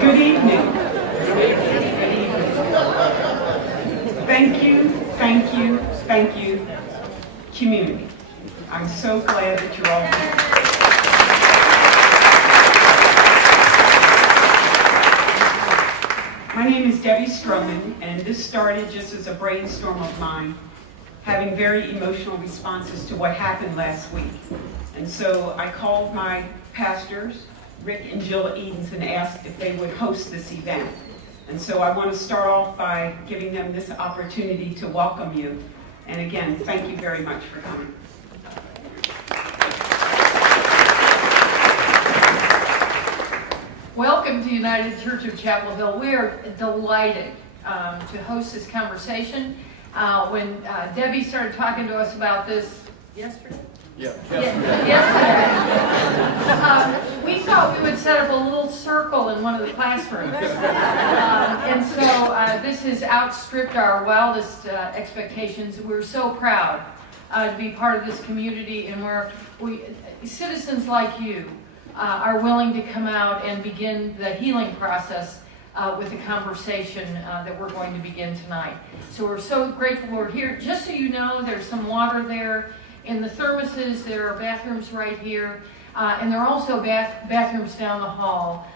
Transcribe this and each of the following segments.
Good evening. Thank you, thank you, thank you, community. I'm so glad that you're all here. My name is Debbie Stroman, and this started just as a brainstorm of mine, having very emotional responses to what happened last week. And so I called my pastors, Rick and Jill Edens, and asked if they would host this event. And so I want to start off by giving them this opportunity to welcome you. And again, thank you very much for coming. Welcome to United Church of Chapel Hill. We are delighted to host this conversation. When Debbie started talking to us about this yesterday, we thought we would set up a little circle in one of the classrooms. And so this has outstripped our wildest expectations. We're so proud to be part of this community, and citizens like you are willing to come out and begin the healing process with the conversation that we're going to begin tonight. So we're so grateful we're here. Just so you know, there's some water there. In the thermoses, there are bathrooms right here, and there are also bathrooms down the hall.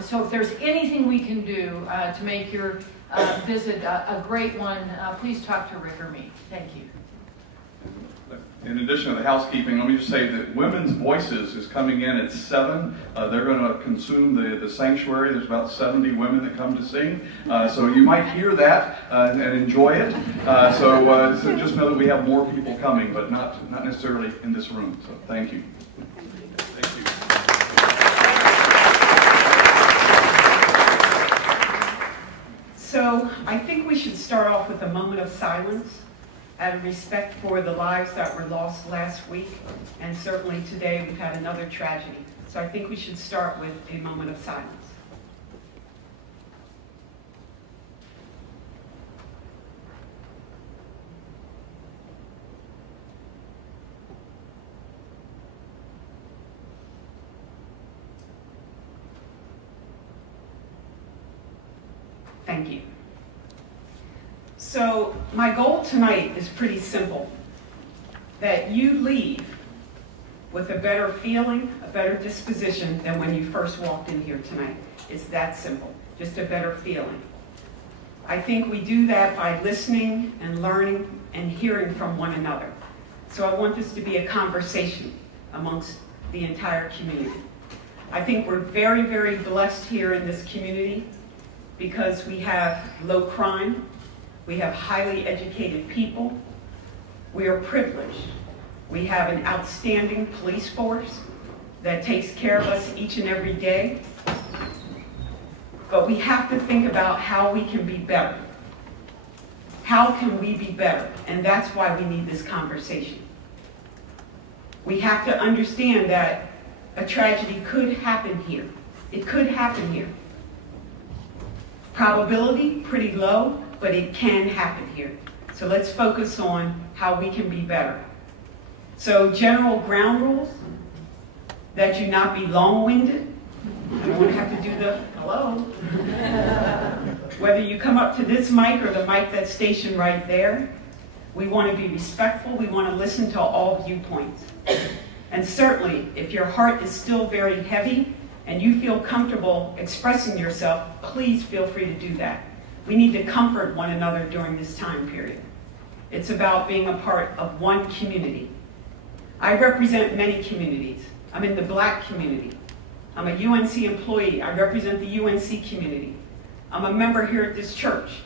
So if there's anything we can do to make your visit a great one, please talk to Rick or me. Thank you. In addition to the housekeeping, let me just say that Women's Voices is coming in at 7. They're going to consume the sanctuary. There's about 70 women that come to sing. So you might hear that and enjoy it. So just know that we have more people coming, but not necessarily in this room. So thank you. Thank you. So I think we should start off with a moment of silence out of respect for the lives that were lost last week, and certainly today we've had another tragedy. So I think we should start with a moment of silence. Thank you. So my goal tonight is pretty simple, that you leave with a better feeling, a better disposition than when you first walked in here tonight. It's that simple, just a better feeling. I think we do that by listening and learning and hearing from one another. So I want this to be a conversation amongst the entire community. I think we're very, very blessed here in this community because we have low crime. We have highly educated people. We are privileged. We have an outstanding police force that takes care of us each and every day. But we have to think about how we can be better. How can we be better? And that's why we need this conversation. We have to understand that a tragedy could happen here. It could happen here. Probability, pretty low, but it can happen here. So let's focus on how we can be better. So general ground rules, that you not be long-winded. I don't want to have to do the hello. Whether you come up to this mic or the mic that's stationed right there, we want to be respectful. We want to listen to all viewpoints. And certainly, if your heart is still very heavy and you feel comfortable expressing yourself, please feel free to do that. We need to comfort one another during this time period. It's about being a part of one community. I represent many communities. I'm in the Black community. I'm a UNC employee. I represent the UNC community. I'm a member here at this church,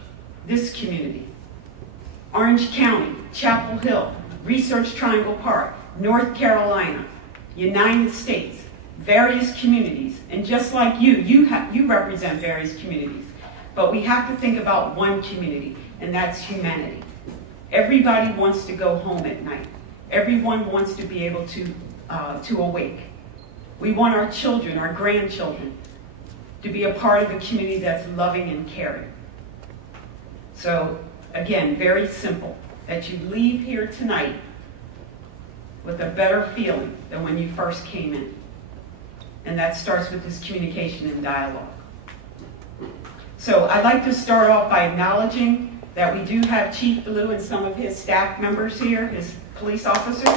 this community. Orange County, Chapel Hill, Research Triangle Park, North Carolina, United States, various communities. And just like you represent various communities. But we have to think about one community, and that's humanity. Everybody wants to go home at night. Everyone wants to be able to awake. We want our children, our grandchildren, to be a part of a community that's loving and caring. So, again, very simple, that you leave here tonight with a better feeling than when you first came in. And that starts with this communication and dialogue. So I'd like to start off by acknowledging that we do have Chief Blue and some of his staff members here, his police officers.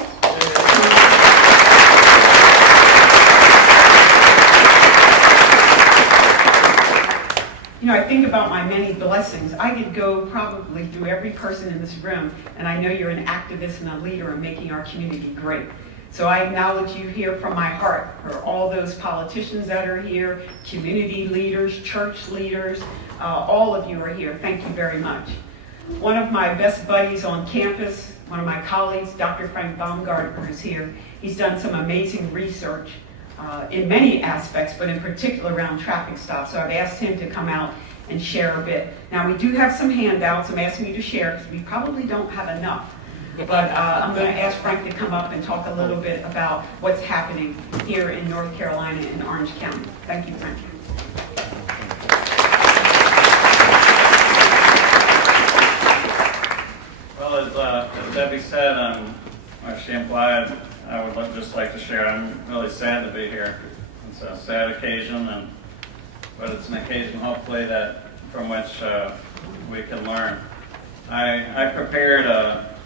You know, I think about my many blessings. I could go probably through every person in this room, and I know you're an activist and a leader in making our community great. So I acknowledge you here from my heart for all those politicians that are here, community leaders, church leaders, all of you are here. Thank you very much. One of my best buddies on campus, one of my colleagues, Dr. Frank Baumgartner, is here. He's done some amazing research in many aspects, but in particular around traffic stops. So I've asked him to come out and share a bit. Now, we do have some handouts I'm asking you to share because we probably don't have enough. But I'm going to ask Frank to come up and talk a little bit about what's happening here in North Carolina and Orange County. Thank you, Frank. Well, as Debbie said, or she implied, I would just like to share. I'm really sad to be here. It's a sad occasion, but it's an occasion hopefully from which we can learn. I prepared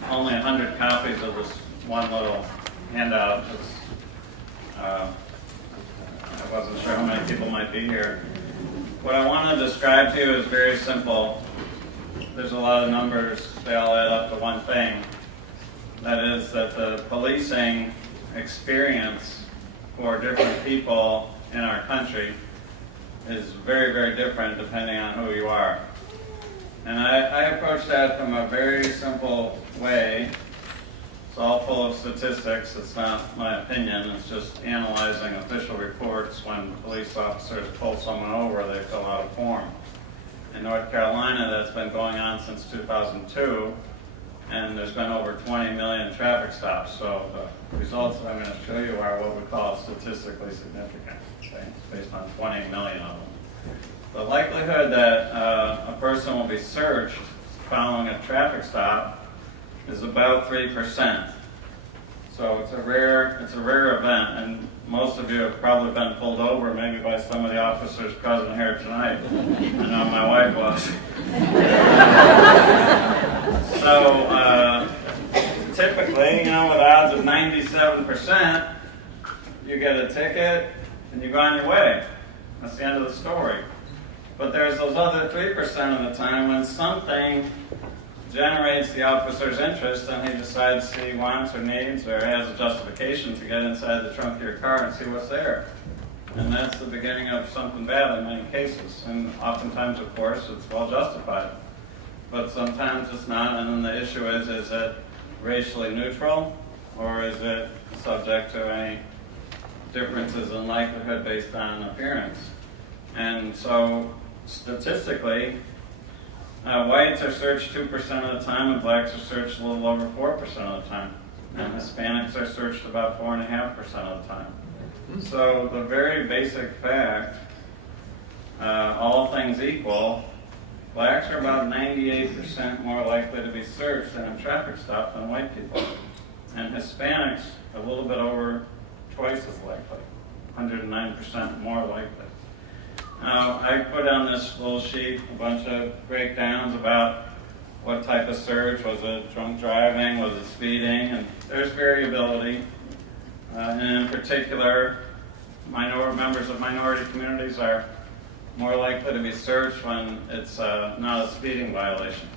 only 100 copies of this one little handout. I wasn't sure how many people might be here. What I want to describe to you is very simple. There's a lot of numbers, they all add up to one thing. That is that the policing experience for different people in our country is very, very different depending on who you are. And I approach that from a very simple way. It's all full of statistics. It's not my opinion. It's just analyzing official reports. When police officers pull someone over, they fill out a form. In North Carolina, that's been going on since 2002, and there's been over 20 million traffic stops. So the results that I'm going to show you are what we call statistically significant. Okay? It's based on 20 million of them. The likelihood that a person will be searched following a traffic stop is about 3%. So it's a rare event, and most of you have probably been pulled over, maybe by some of the officers present here tonight. I know my wife was. So typically, with odds of 97%, you get a ticket and you go on your way. That's the end of the story. But there's those other 3% of the time when something generates the officer's interest and he decides he wants or needs or has a justification to get inside the trunk of your car and see what's there. And that's the beginning of something bad in many cases. And oftentimes, of course, it's well justified. But sometimes it's not, and then the issue is it racially neutral or is it subject to any differences in likelihood based on appearance? And so statistically, whites are searched 2% of the time, and blacks are searched a little over 4% of the time. And Hispanics are searched about 4.5% of the time. So the very basic fact, all things equal, blacks are about 98% more likely to be searched in a traffic stop than white people. And Hispanics, a little bit over twice as likely, 109% more likely. Now, I put on this little sheet a bunch of breakdowns about what type of search. Was it drunk driving? Was it speeding? And there's variability. And in particular, members of minority communities are more likely to be searched when it's not a speeding violation.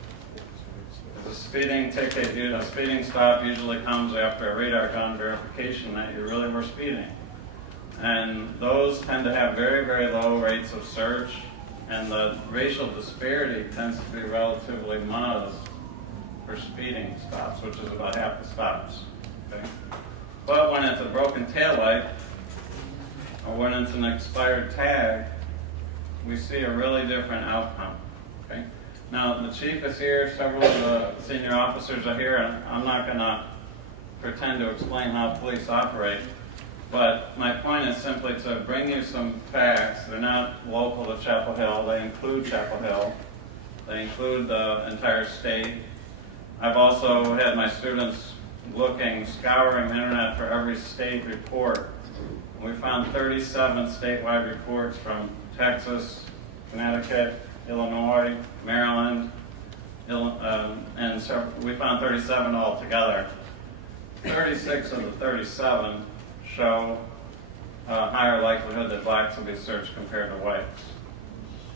Because a speeding ticket, a speeding stop usually comes after a radar gun verification that you really were speeding. And those tend to have very, very low rates of search, and the racial disparity tends to be relatively modest for speeding stops, which is about half the stops. Okay? But when it's a broken taillight, or when it's an expired tag, we see a really different outcome. Okay? Now, the chief is here, several of the senior officers are here, and I'm not going to pretend to explain how police operate. But my point is simply to bring you some facts. They're not local to Chapel Hill. They include Chapel Hill. They include the entire state. I've also had my students scouring the internet for every state report. We found 37 statewide reports from Texas, Connecticut, Illinois, Maryland, and so we found 37 altogether. 36 of the 37 show a higher likelihood that blacks will be searched compared to whites.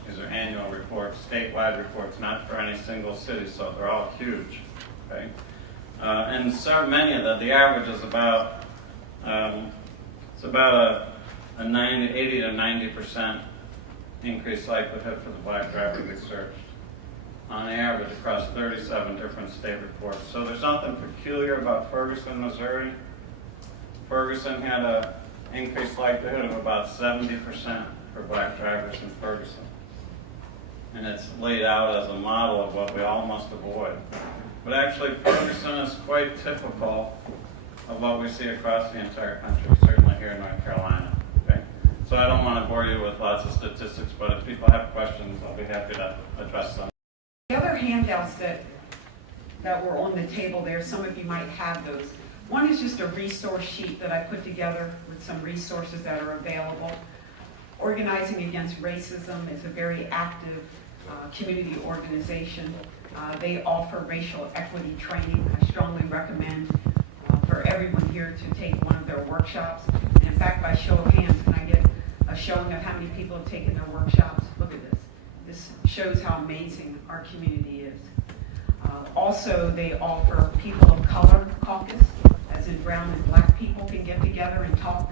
These are annual reports, statewide reports, not for any single city, so they're all huge. Okay, and so many of them, the average is about it's about a 80 to 90% increased likelihood for the black driver to be searched on average across 37 different state reports. So there's nothing peculiar about Ferguson, Missouri. Ferguson had an increased likelihood of about 70% for black drivers in Ferguson. And it's laid out as a model of what we all must avoid. But actually, Ferguson is quite typical of what we see across the entire country, certainly here in North Carolina. Okay? So I don't want to bore you with lots of statistics, but if people have questions, I'll be happy to address them. The other handouts that were on the table there, some of you might have those. One is just a resource sheet that I put together with some resources that are available. Organizing Against Racism is a very active community organization. They offer racial equity training. I strongly recommend for everyone here to take one of their workshops. And in fact, by show of hands, can I get a showing of how many people have taken their workshops? Look at this. This shows how amazing our community is. Also, they offer People of Color Caucus, as in brown and black people can get together and talk.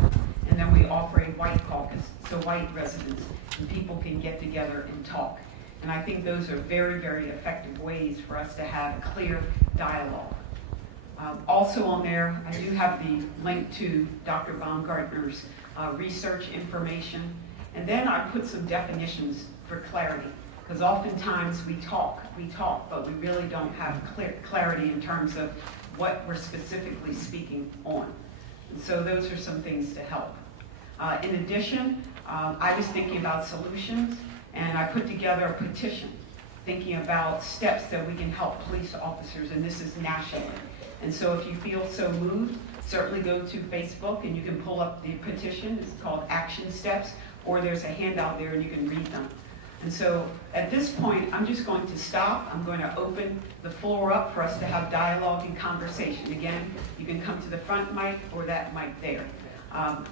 And then we offer a white caucus, so white residents and people can get together and talk. And I think those are very, very effective ways for us to have a clear dialogue. Also on there, I do have the link to Dr. Baumgartner's research information. And then I put some definitions for clarity, because oftentimes we talk, but we really don't have clarity in terms of what we're specifically speaking on. And so those are some things to help. In addition, I was thinking about solutions, and I put together a petition thinking about steps that we can help police officers, and this is nationally. And so if you feel so moved, certainly go to Facebook and you can pull up the petition. It's called Action Steps, or there's a handout there and you can read them. And so at this point, I'm just going to stop. I'm going to open the floor up for us to have dialogue and conversation. Again, you can come to the front mic or that mic there.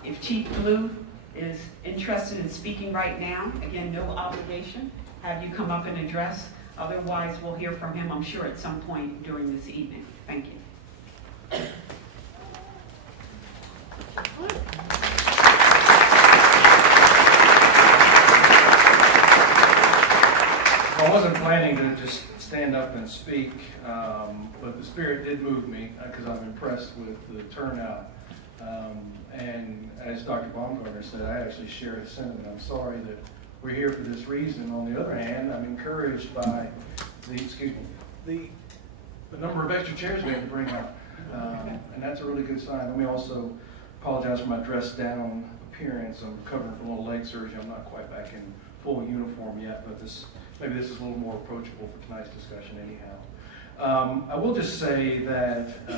If Chief Blue is interested in speaking right now, again, no obligation, have you come up and address. Otherwise, we'll hear from him, I'm sure, at some point during this evening. Thank you. I wasn't planning to just stand up and speak, but the Spirit did move me because I'm impressed with the turnout. And as Dr. Baumgartner said, I actually share his sentiment. I'm sorry that we're here for this reason. On the other hand, I'm encouraged by the number of extra chairs we had to bring up. And that's a really good sign. Let me also apologize for my dressed down appearance. I'm recovering from a little leg surgery. I'm not quite back in full uniform yet, but maybe this is a little more approachable for tonight's discussion anyhow. I will just say that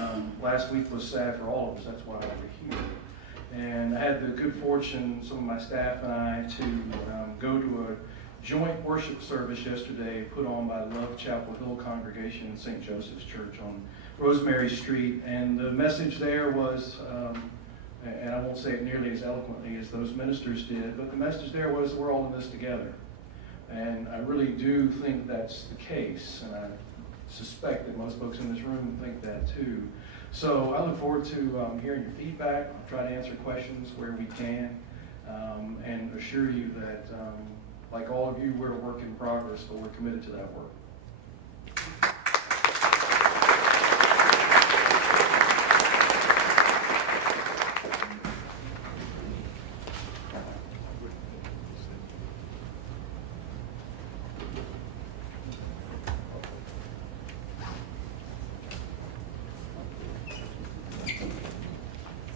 last week was sad for all of us. That's why we're here. And I had the good fortune, some of my staff and I, to go to a joint worship service yesterday put on by the Love Chapel Hill congregation in St. Joseph's Church on Rosemary Street. And the message there was, and I won't say it nearly as eloquently as those ministers did, but the message there was we're all in this together. And I really do think that's the case. And I suspect that most folks in this room think that too. So I look forward to hearing your feedback. I'll try to answer questions where we can, and assure you that, like all of you, we're a work in progress, but we're committed to that work.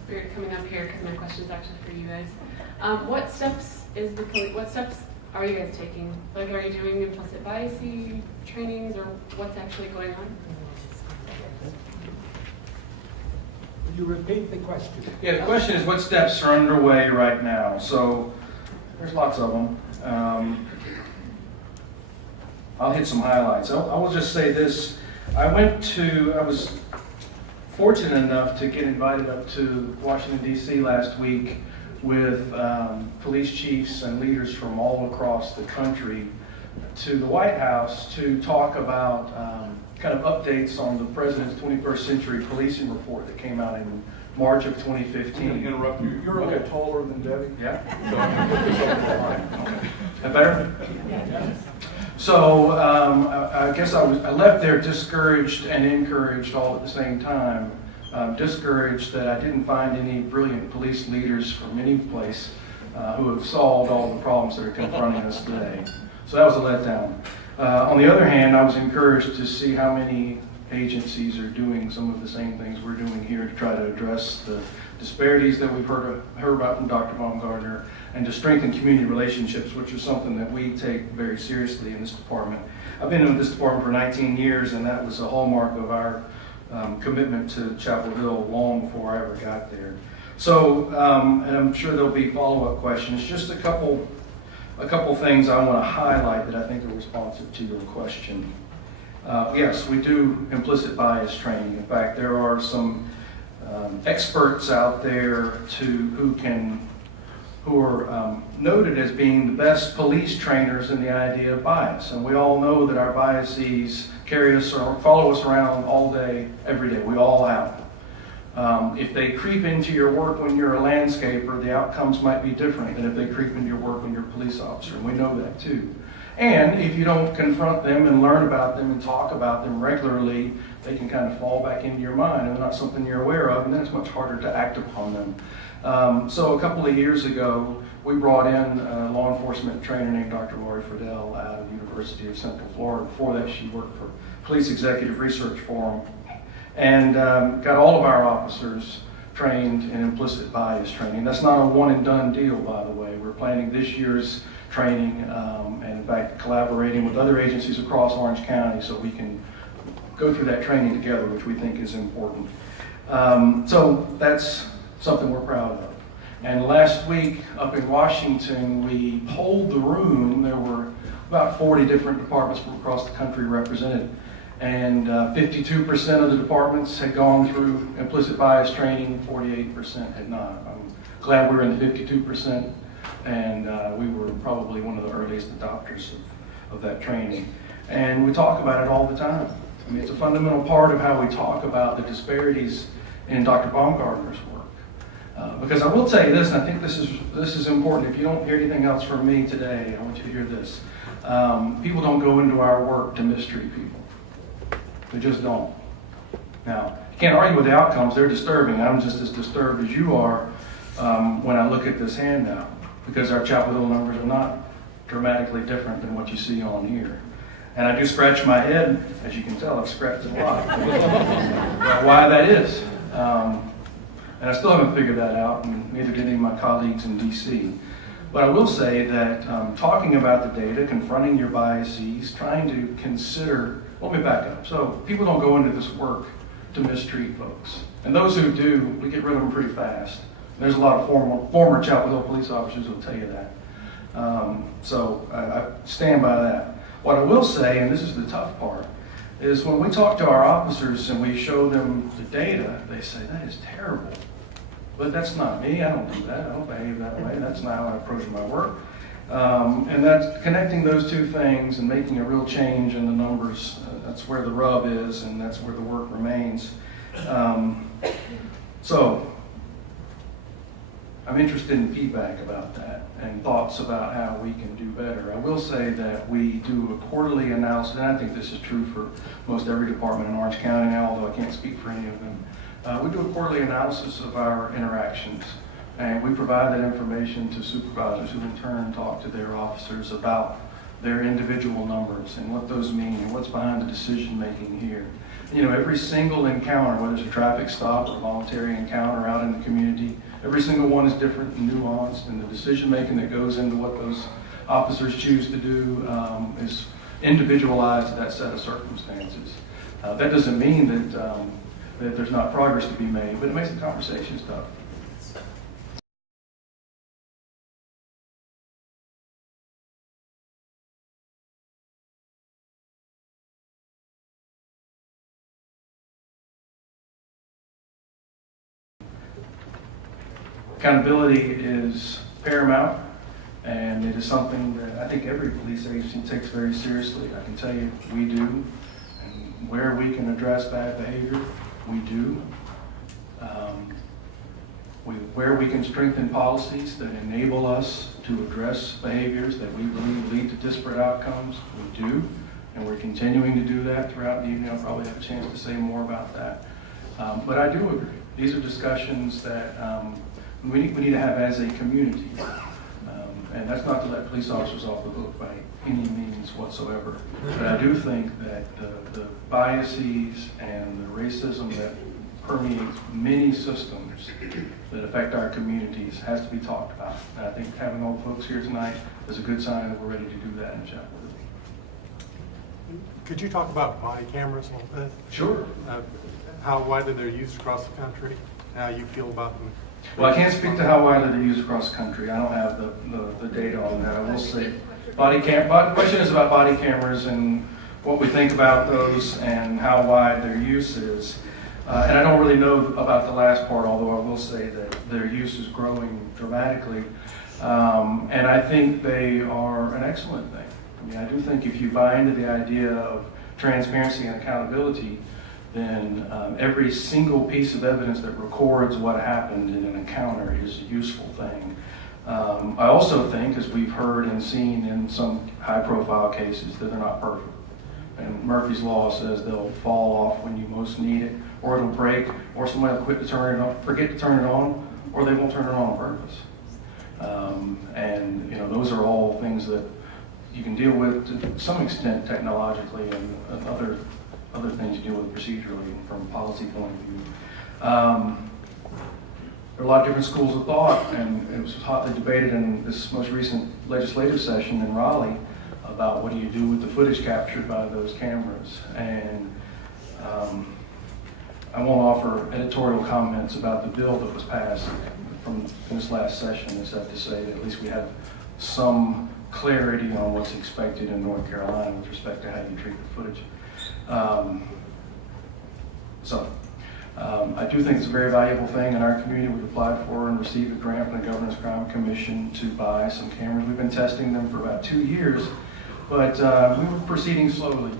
Spirit coming up here because my question is actually for you guys. What steps are you guys taking? Like, are you doing implicit bias trainings, or what's actually going on? Would you repeat the question? Yeah, the question is what steps are underway right now. So there's lots of them. I'll hit some highlights. I will just say this. I was fortunate enough to get invited up to Washington, D.C. last week with police chiefs and leaders from all across the country to the White House to talk about kind of updates on the President's 21st Century Policing Report that came out in March of 2015. I'm going to interrupt you. You're a little taller than Debbie. Yeah? So I'm going to put this up on the line. Okay. That better? So I guess I left there discouraged and encouraged all at the same time. Discouraged that I didn't find any brilliant police leaders from any place who have solved all the problems that are confronting us today. So that was a letdown. On the other hand, I was encouraged to see how many agencies are doing some of the same things we're doing here to try to address the disparities that we've heard about from Dr. Baumgartner, and to strengthen community relationships, which is something that we take very seriously in this department. I've been in this department for 19 years, and that was a hallmark of our commitment to Chapel Hill long before I ever got there. So, and I'm sure there'll be follow-up questions. Just a couple things I want to highlight that I think are responsive to your question. Yes, we do implicit bias training. In fact, there are some experts out there who are noted as being the best police trainers in the idea of bias. And we all know that our biases carry us or follow us around all day, every day. We all have them. If they creep into your work when you're a landscaper, the outcomes might be different than if they creep into your work when you're a police officer, and we know that too. And if you don't confront them and learn about them and talk about them regularly, they can kind of fall back into your mind and they're not something you're aware of, and then it's much harder to act upon them. So a couple of years ago, we brought in a law enforcement trainer named Dr. Lori Friedel out of the University of Central Florida. Before that, she worked for Police Executive Research Forum, and got all of our officers trained in implicit bias training. That's not a one and done deal, by the way. We're planning this year's training, and in fact collaborating with other agencies across Orange County so we can go through that training together, which we think is important. So that's something we're proud of. And last week up in Washington, we polled the room. There were about 40 different departments from across the country represented, and 52% of the departments had gone through implicit bias training, 48% had not. I'm glad we're in the 52%, and we were probably one of the earliest adopters of that training. And we talk about it all the time. I mean, it's a fundamental part of how we talk about the disparities in Dr. Baumgartner's work. Because I will tell you this, and I think this is important. If you don't hear anything else from me today, I want you to hear this. People don't go into our work to mistreat people. They just don't. Now, you can't argue with the outcomes. They're disturbing. I'm just as disturbed as you are when I look at this handout, because our Chapel Hill numbers are not dramatically different than what you see on here. And I do scratch my head, as you can tell, I've scratched a lot, about why that is. And I still haven't figured that out, and neither did any of my colleagues in DC. But I will say that talking about the data, confronting your biases, trying to consider, let me back up. So people don't go into this work to mistreat folks. And those who do, we get rid of them pretty fast. There's a lot of former Chapel Hill police officers who will tell you that. So I stand by that. What I will say, and this is the tough part, is when we talk to our officers and we show them the data, they say, that is terrible. But that's not me. I don't do that. I don't behave that way. That's not how I approach my work. And that's connecting those two things and making a real change in the numbers. That's where the rub is, and that's where the work remains. So I'm interested in feedback about that and thoughts about how we can do better. I will say that we do a quarterly analysis, and I think this is true for most every department in Orange County now, although I can't speak for any of them. We do a quarterly analysis of our interactions, and we provide that information to supervisors who in turn talk to their officers about their individual numbers and what those mean and what's behind the decision making here. You know, every single encounter, whether it's a traffic stop or a voluntary encounter out in the community, every single one is different and nuanced, and the decision making that goes into what those officers choose to do is individualized to that set of circumstances. That doesn't mean that there's not progress to be made, but it makes the conversations tough. accountability is paramount, and it is something that I think every police agency takes very seriously. I can tell you we do, and where we can address bad behavior, we do. Where we can strengthen policies that enable us to address behaviors that we believe lead to disparate outcomes, we do. And we're continuing to do that throughout the evening. I'll probably have a chance to say more about that. But I do agree. These are discussions that we need to have as a community. And that's not to let police officers off the hook by any means whatsoever. But I do think that the biases and the racism that permeates many systems that affect our communities has to be talked about. And I think having all the folks here tonight is a good sign that we're ready to do that in Chapel Hill. Could you talk about body cameras a little bit? Sure. How widely they're used across the country, how you feel about them? Well, I can't speak to how widely they're used across the country. I don't have the data on that. I will say the question is about body cameras and what we think about those and how wide their use is. And I don't really know about the last part, although I will say that their use is growing dramatically. And I think they are an excellent thing. I mean, I do think if you buy into the idea of transparency and accountability, then every single piece of evidence that records what happened in an encounter is a useful thing. I also think, as we've heard and seen in some high-profile cases, that they're not perfect. And Murphy's Law says they'll fall off when you most need it, or it'll break, or somebody will quit to turn it on, forget to turn it on, or they won't turn it on purpose. And those are all things that you can deal with to some extent technologically, and other things you deal with procedurally from a policy point of view. There are a lot of different schools of thought, and it was hotly debated in this most recent legislative session in Raleigh about what do you do with the footage captured by those cameras. And I won't offer editorial comments about the bill that was passed from this last session, except to say that at least we have some clarity on what's expected in North Carolina with respect to how you treat the footage. I do think it's a very valuable thing in our community. We've applied for and received a grant from the Governor's Crime Commission to buy some cameras. We've been testing them for about 2 years, but we were proceeding slowly,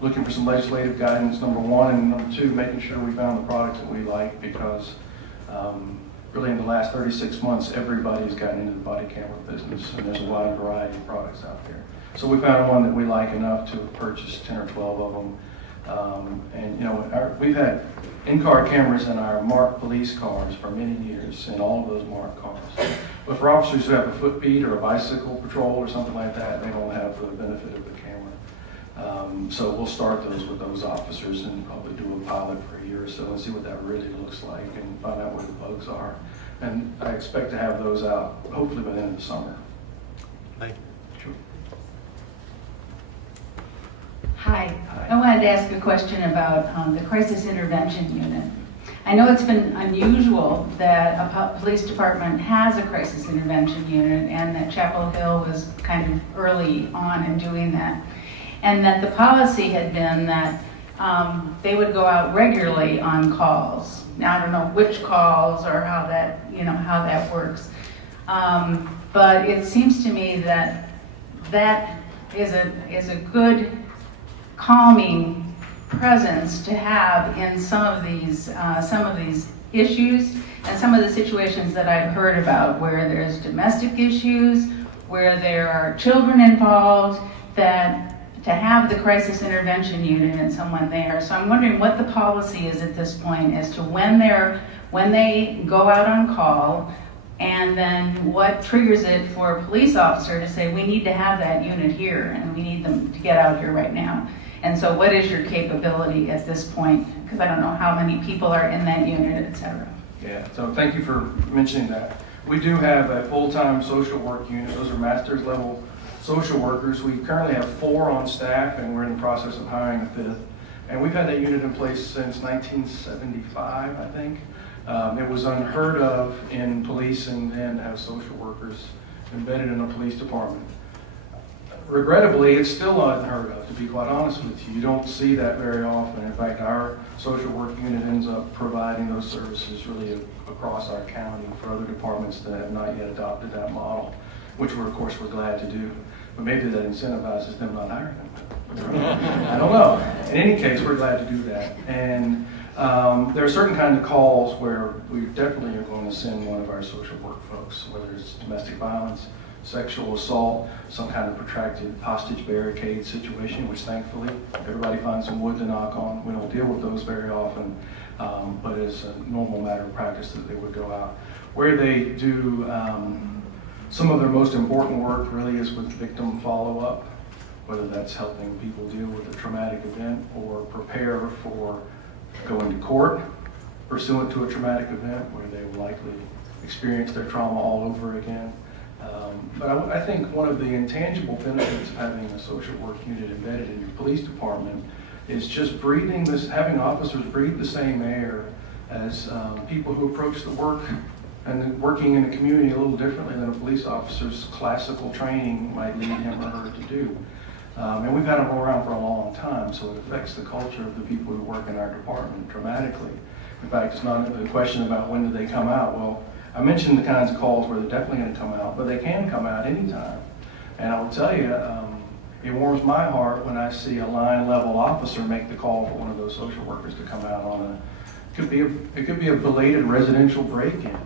looking for some legislative guidance, number one, and number two, making sure we found the products that we like, because really in the last 36 months, everybody's gotten into the body camera business, and there's a wide variety of products out there. So we found one that we like enough to purchase 10 or 12 of them. We've had in-car cameras in our marked police cars for many years, in all of those marked cars. But for officers who have a footbeat or a bicycle patrol or something like that, they don't have the benefit of the camera. So we'll start those with those officers and probably do a pilot for a year or so and see what that really looks like and find out where the bugs are. And I expect to have those out hopefully by the end of the summer. Thank you. Sure. Hi. I wanted to ask a question about the crisis intervention unit. I know it's been unusual that a police department has a crisis intervention unit, and that Chapel Hill was kind of early on in doing that. And that the policy had been that they would go out regularly on calls. Now I don't know which calls or how that works. But it seems to me that that is a good calming presence to have in some of these issues and some of the situations that I've heard about, where there's domestic issues, where there are children involved, that to have the crisis intervention unit and someone there. So I'm wondering what the policy is at this point as to when they go out on call, and then what triggers it for a police officer to say, we need to have that unit here and we need them to get out here right now. And so what is your capability at this point? Because I don't know how many people are in that unit, et cetera. Yeah, so thank you for mentioning that. We do have a full-time social work unit. Those are master's level social workers. We currently have 4 on staff, and we're in the process of hiring a 5th. And we've had that unit in place since 1975, I think. It was unheard of in policing then to have social workers embedded in a police department. regrettably, it's still unheard of, to be quite honest with you. You don't see that very often. In fact, our social work unit ends up providing those services really across our county for other departments that have not yet adopted that model, which we're, of course, we're glad to do. But maybe that incentivizes them not hiring them. I don't know. In any case, we're glad to do that. And there are certain kinds of calls where we definitely are going to send one of our social work folks, whether it's domestic violence, sexual assault, some kind of protracted hostage barricade situation, which thankfully everybody finds some wood to knock on. We don't deal with those very often, but it's a normal matter of practice that they would go out. Where they do some of their most important work really is with victim follow-up, whether that's helping people deal with a traumatic event or prepare for going to court pursuant to a traumatic event where they will likely experience their trauma all over again. But I think one of the intangible benefits of having a social work unit embedded in your police department is just breathing this, having officers breathe the same air as people who approach the work and working in the community a little differently than a police officer's classical training might lead him or her to do. And we've had them around for a long time, so it affects the culture of the people who work in our department dramatically. In fact, it's not a question about when do they come out. Well, I mentioned the kinds of calls where they're definitely going to come out, but they can come out anytime. And I will tell you, it warms my heart when I see a line level officer make the call for one of those social workers to come out on it could be a belated residential break-in,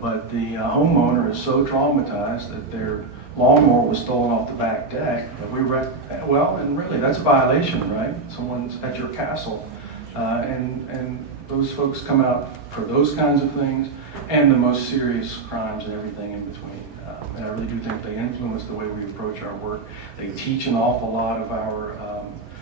but the homeowner is so traumatized that their lawnmower was stolen off the back deck that well, and really that's a violation, right? Someone's at your castle, and those folks come out for those kinds of things and the most serious crimes and everything in between. And I really do think they influence the way we approach our work. They teach an awful lot of our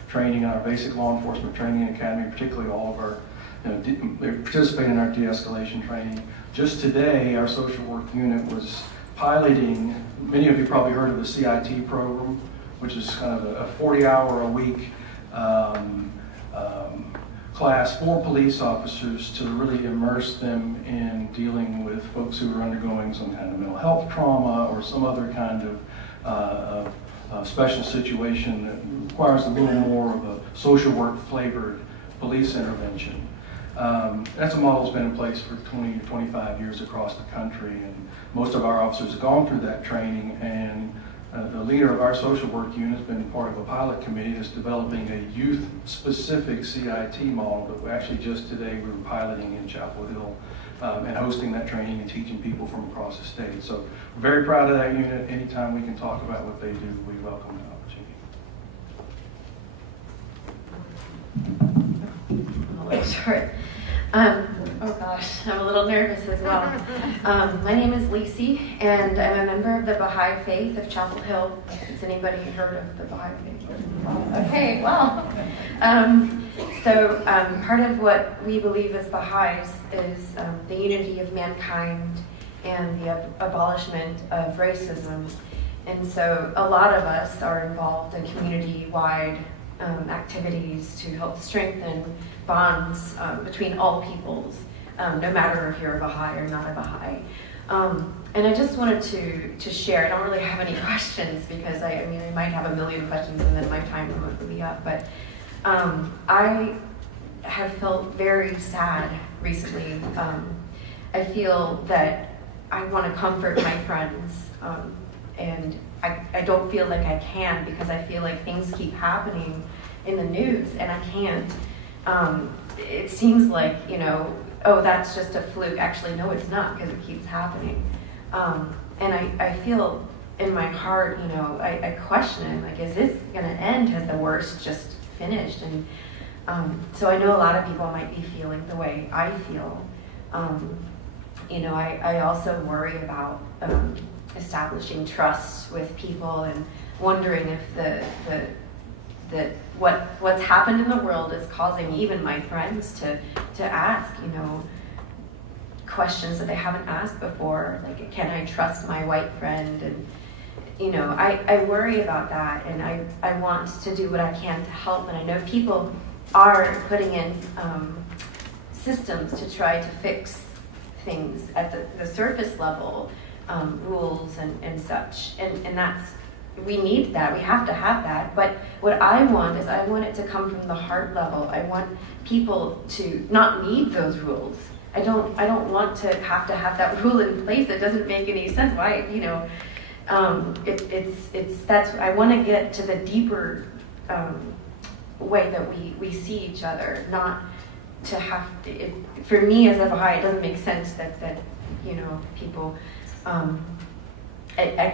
training in our basic law enforcement training academy, particularly all of our, they participate in our de-escalation training. Just today, our social work unit was piloting, many of you probably heard of the CIT program, which is kind of a 40-hour-a-week class for police officers to really immerse them in dealing with folks who are undergoing some kind of mental health trauma or some other kind of special situation that requires a little more of a social work flavored police intervention. That's a model that's been in place for 20 to 25 years across the country, and most of our officers have gone through that training, and the leader of our social work unit has been part of a pilot committee that's developing a youth-specific CIT model that we actually just today we were piloting in Chapel Hill and hosting that training and teaching people from across the state. So we're very proud of that unit. Anytime we can talk about what they do, we welcome the opportunity. I'll wait short. Oh gosh, I'm a little nervous as well. My name is Lacey, and I'm a member of the Baha'i Faith of Chapel Hill. Has anybody heard of the Baha'i Faith? Okay, well. So part of what we believe as Baha'is is the unity of mankind and the abolishment of racism. And so a lot of us are involved in community-wide activities to help strengthen bonds between all peoples, no matter if you're a Baha'i or not a Baha'i. And I just wanted to share, I don't really have any questions because I might have a million questions and then my time will be up, but I have felt very sad recently. I feel that I want to comfort my friends, and I don't feel like I can because I feel like things keep happening in the news and I can't. It seems like, oh, that's just a fluke. Actually, no, it's not because it keeps happening. And I feel in my heart, I question it, like, is this going to end? Has the worst just finished? And so I know a lot of people might be feeling the way I feel. I also worry about establishing trust with people and wondering if what's happened in the world is causing even my friends to ask, questions that they haven't asked before, like, can I trust my white friend? And I worry about that, and I want to do what I can to help, and I know people are putting in systems to try to fix things at the surface level, rules and such, and that's we need that. We have to have that. But what I want is I want it to come from the heart level. I want people to not need those rules. I don't want to have that rule in place. That doesn't make any sense. Why, I want to get to the deeper way that we see each other, not to have to, for me as a Baha'i, it doesn't make sense that people, I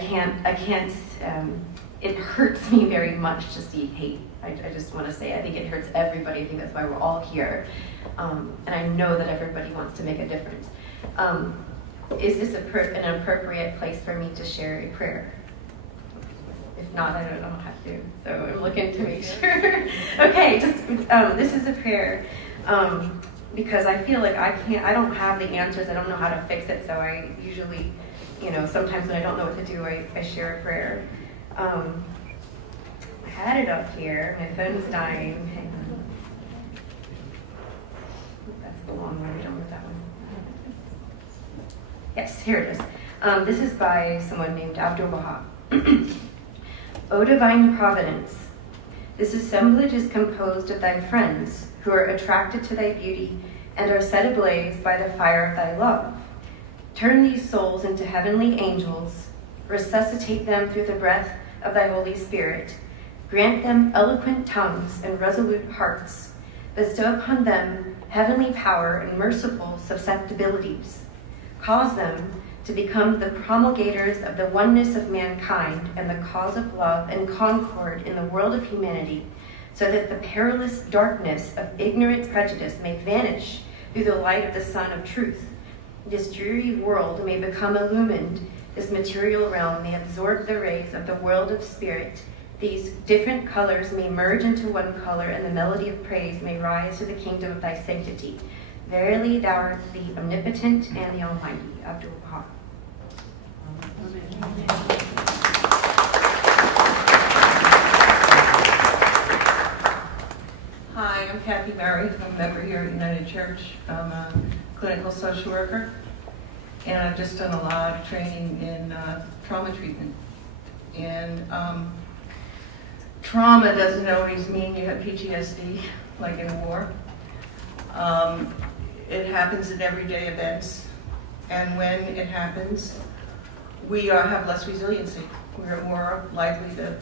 can't, it hurts me very much to see hate. I just want to say, I think it hurts everybody. I think that's why we're all here. And I know that everybody wants to make a difference. Is this an appropriate place for me to share a prayer? If not, I don't know how to. So I'm looking to make sure. Okay, this is a prayer because I feel like I don't have the answers. I don't know how to fix it. So I usually, sometimes when I don't know what to do, I share a prayer. I had it up here. My phone's dying. Hang on. That's the long one. I don't know that one. Yes, here it is. This is by someone named Abdul Baha. O divine providence, this assemblage is composed of thy friends who are attracted to thy beauty and are set ablaze by the fire of thy love. Turn these souls into heavenly angels, resuscitate them through the breath of thy Holy Spirit, grant them eloquent tongues and resolute hearts, bestow upon them heavenly power and merciful susceptibilities. Cause them to become the promulgators of the oneness of mankind and the cause of love and concord in the world of humanity, so that the perilous darkness of ignorant prejudice may vanish through the light of the sun of truth. This dreary world may become illumined, this material realm may absorb the rays of the world of spirit, these different colors may merge into one color, and the melody of praise may rise to the kingdom of thy sanctity. Verily thou art the omnipotent and the almighty. Abdul Baha. Hi, I'm Kathy Murray. I'm a member here at United Church. I'm a clinical social worker, and I've just done a lot of training in trauma treatment. And trauma doesn't always mean you have PTSD, like in war. It happens in everyday events, and when it happens, we have less resiliency. We're more likely to,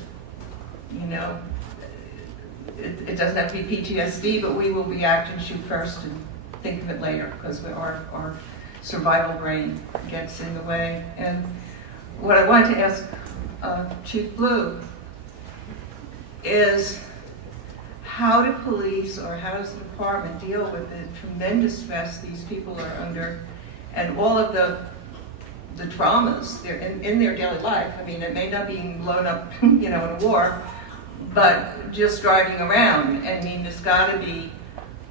it doesn't have to be PTSD, but we will react and shoot first and think of it later because our survival brain gets in the way. And what I wanted to ask Chief Blue is, how do police or how does the department deal with the tremendous stress these people are under and all of the traumas they're in their daily life? I mean, it may not be blown up, in a war, but just driving around. I mean, there's got to be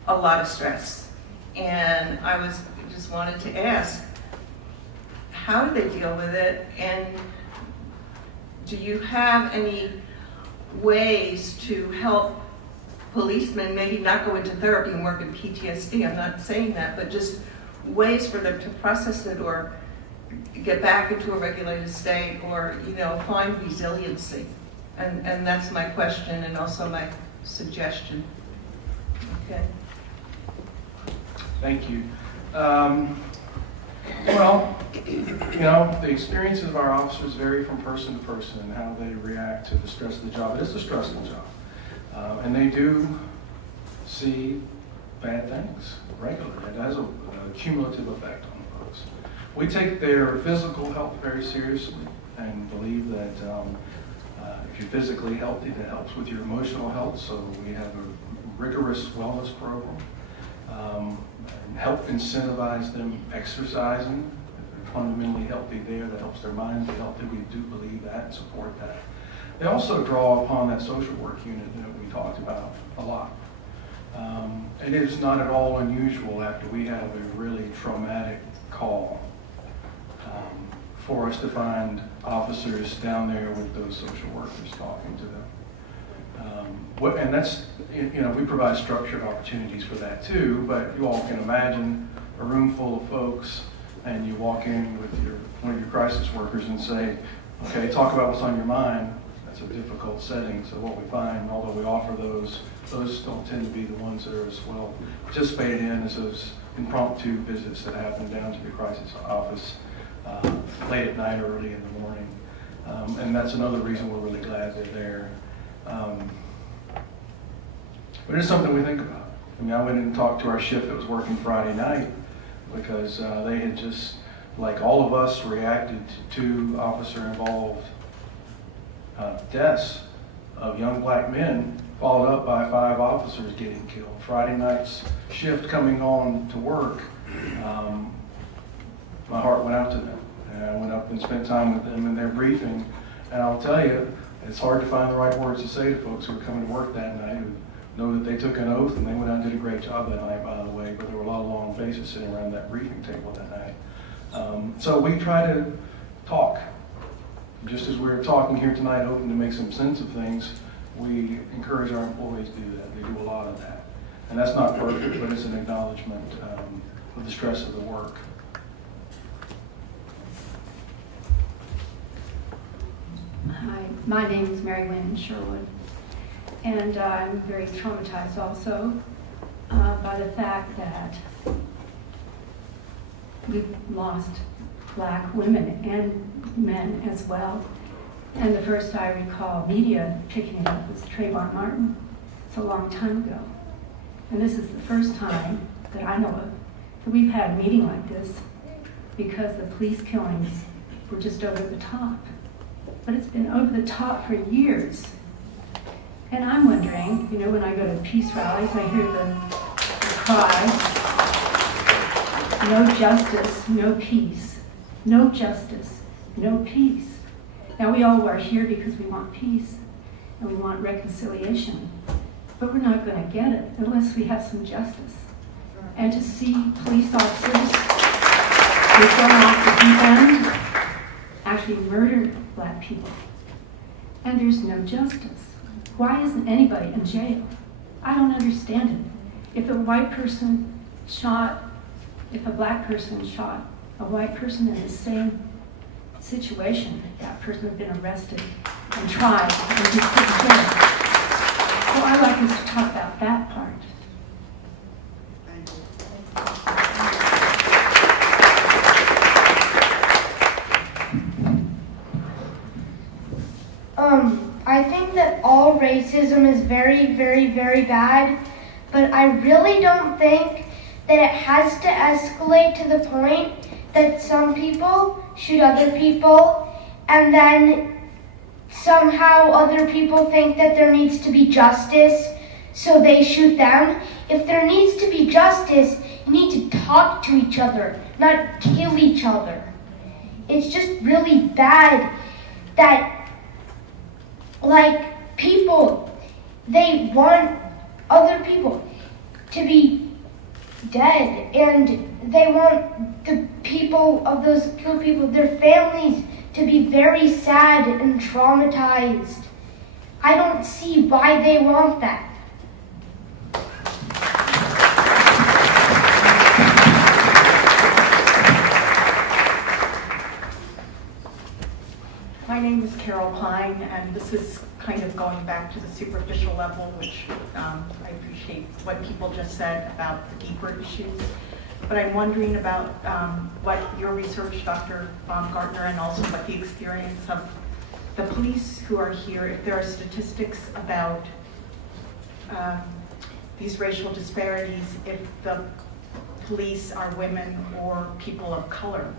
a lot of stress. And I just wanted to ask, how do they deal with it? And do you have any ways to help policemen maybe not go into therapy and work in PTSD? I'm not saying that, but just ways for them to process it or get back into a regulated state or, find resiliency. And that's my question and also my suggestion. Okay. Thank you. The experiences of our officers vary from person to person and how they react to the stress of the job. It is a stressful job. And they do see bad things regularly. It has a cumulative effect on folks. We take their physical health very seriously and believe that if you're physically healthy, that helps with your emotional health. So we have a rigorous wellness program. And help incentivize them exercising. If they're fundamentally healthy there, that helps their mind be healthy. We do believe that and support that. They also draw upon that social work unit that we talked about a lot. It is not at all unusual after we have a really traumatic call for us to find officers down there with those social workers talking to them. And that's, we provide structured opportunities for that too, but you all can imagine a room full of folks and you walk in with one of your crisis workers and say, okay, talk about what's on your mind. it's a difficult setting. So what we find, although we offer those don't tend to be the ones that are as well participated in as those impromptu visits that happen down to the crisis office late at night or early in the morning. And that's another reason we're really glad they're there. But it's something we think about. I mean, I went and talked to our shift that was working Friday night because they had just, like all of us, reacted to officer-involved deaths of young black men, followed up by 5 officers getting killed. Friday night's shift coming on to work, my heart went out to them. And I went up and spent time with them in their briefing. And I'll tell you, it's hard to find the right words to say to folks who are coming to work that night who know that they took an oath, and they went out and did a great job that night, by the way, but there were a lot of long faces sitting around that briefing table that night. So we try to talk. Just as we're talking here tonight, hoping to make some sense of things, we encourage our employees to do that. They do a lot of that. And that's not perfect, but it's an acknowledgement of the stress of the work. Hi, my name is Mary Wynn Sherwood, and I'm very traumatized also by the fact that we've lost black women and men as well. And the first I recall media picking it up was Trayvon Martin. It's a long time ago. And this is the first time that I know of that we've had a meeting like this because the police killings were just over the top. But it's been over the top for years. And I'm wondering, you know, when I go to peace rallies, I hear the cry, no justice, no peace. No justice, no peace. Now we all are here because we want peace and we want reconciliation. But we're not going to get it unless we have some justice. And to see police officers who've gone off the deep end actually murder black people. And there's no justice. Why isn't anybody in jail? I don't understand it. If a white person shot, if a black person shot a white person in the same situation, that person had been arrested and tried and just put in jail. So I'd like us to talk about that part. I think that all racism is very, very, very bad, but I really don't think that it has to escalate to the point that some people shoot other people and then somehow other people think that there needs to be justice, so they shoot them. If there needs to be justice, you need to talk to each other, not kill each other. It's just really bad that, like, people, they want other people to be dead, and they want the people of those killed people, their families, to be very sad and traumatized. I don't see why they want that. My name is Carol Pine, and this is kind of going back to the superficial level, which I appreciate what people just said about the deeper issues. But I'm wondering about what your research, Dr. Baumgartner, and also what the experience of the police who are here, if there are statistics about these racial disparities, if the police are women or people of color,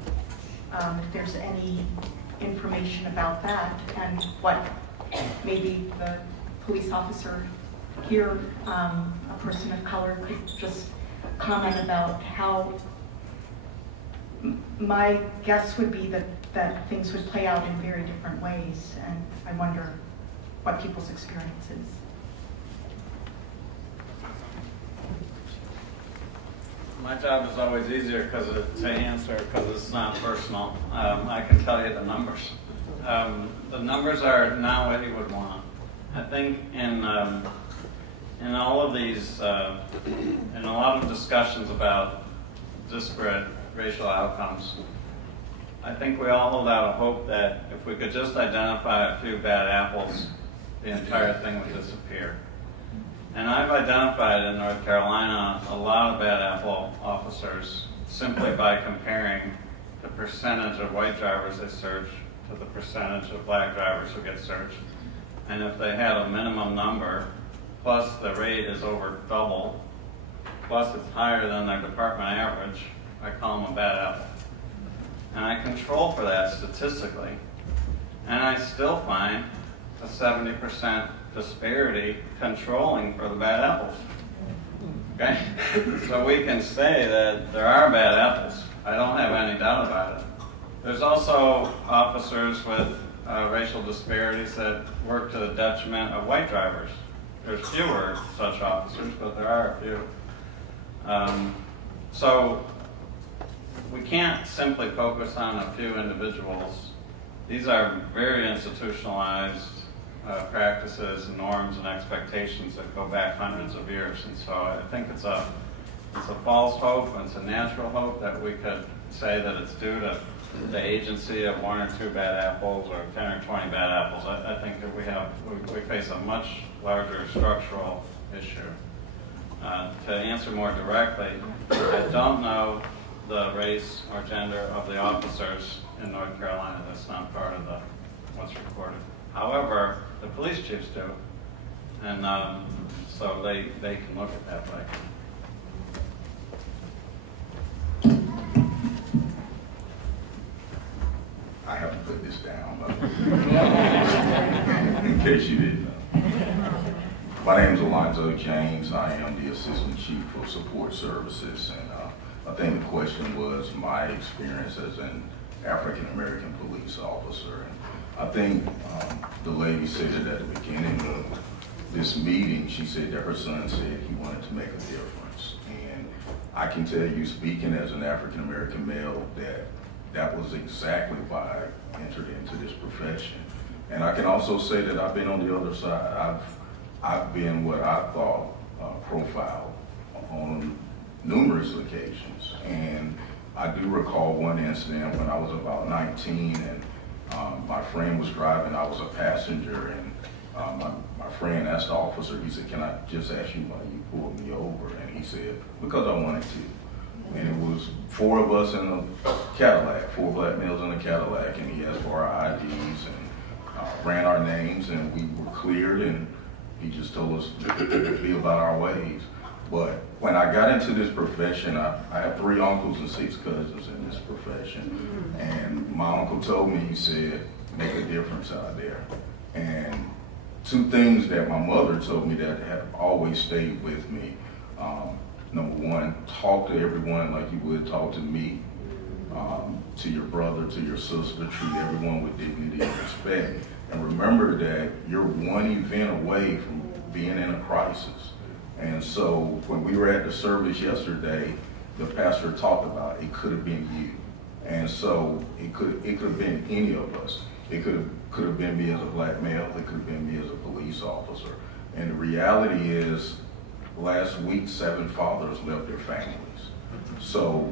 if there's any information about that, and what maybe the police officer here, a person of color, could just comment about how. My guess would be that things would play out in very different ways, and I wonder what people's experience is. My job is always easier to answer because it's not personal. I can tell you the numbers. The numbers are not what you would want. I think in all of these, in a lot of discussions about disparate racial outcomes, I think we all hold out a hope that if we could just identify a few bad apples, the entire thing would disappear. And I've identified in North Carolina a lot of bad apple officers simply by comparing the percentage of white drivers they search to the percentage of black drivers who get searched. And if they had a minimum number, plus the rate is over double, plus it's higher than their department average, I call them a bad apple. And I control for that statistically. And I still find a 70% disparity controlling for the bad apples. Okay? So we can say that there are bad apples. I don't have any doubt about it. There's also officers with racial disparities that work to the detriment of white drivers. There's fewer such officers, but there are a few. So we can't simply focus on a few individuals. These are very institutionalized practices, norms, and expectations that go back hundreds of years. And so I think it's a false hope, and it's a natural hope that we could say that it's due to the agency of 1 or 2 bad apples or 10 or 20 bad apples. I think that we face a much larger structural issue. To answer more directly, I don't know the race or gender of the officers in North Carolina. That's not part of what's recorded. However, the police chiefs do, and so they can look at that way. I have to put this down, but in case you didn't know. My name is Alonzo James. I am the Assistant Chief of Support Services, and I think the question was my experience as an African American police officer. And I think the lady said it at the beginning of this meeting. She said that her son said he wanted to make a difference. And I can tell you, speaking as an African American male, that was exactly why I entered into this profession. And I can also say that I've been on the other side. I've been what I thought profiled on numerous occasions. And I do recall one incident when I was about 19, and my friend was driving, I was a passenger, and my friend asked the officer, he said, "Can I just ask you why you pulled me over?" And he said, "Because I wanted to." And it was 4 of us in a Cadillac, 4 black males in a Cadillac, and he asked for our IDs and ran our names, and we were cleared, and he just told us to be about our ways. But when I got into this profession, I have 3 uncles and 6 cousins in this profession. And my uncle told me, he said, "Make a difference out there." And 2 things that my mother told me that have always stayed with me. Number 1, talk to everyone like you would talk to me, to your brother, to your sister, treat everyone with dignity and respect. And remember that you're 1 event away from being in a crisis. And so when we were at the service yesterday, the pastor talked about it could have been you. And so it could have been any of us. It could have been me as a black male, it could have been me as a police officer. And the reality is, last week, 7 fathers left their families. So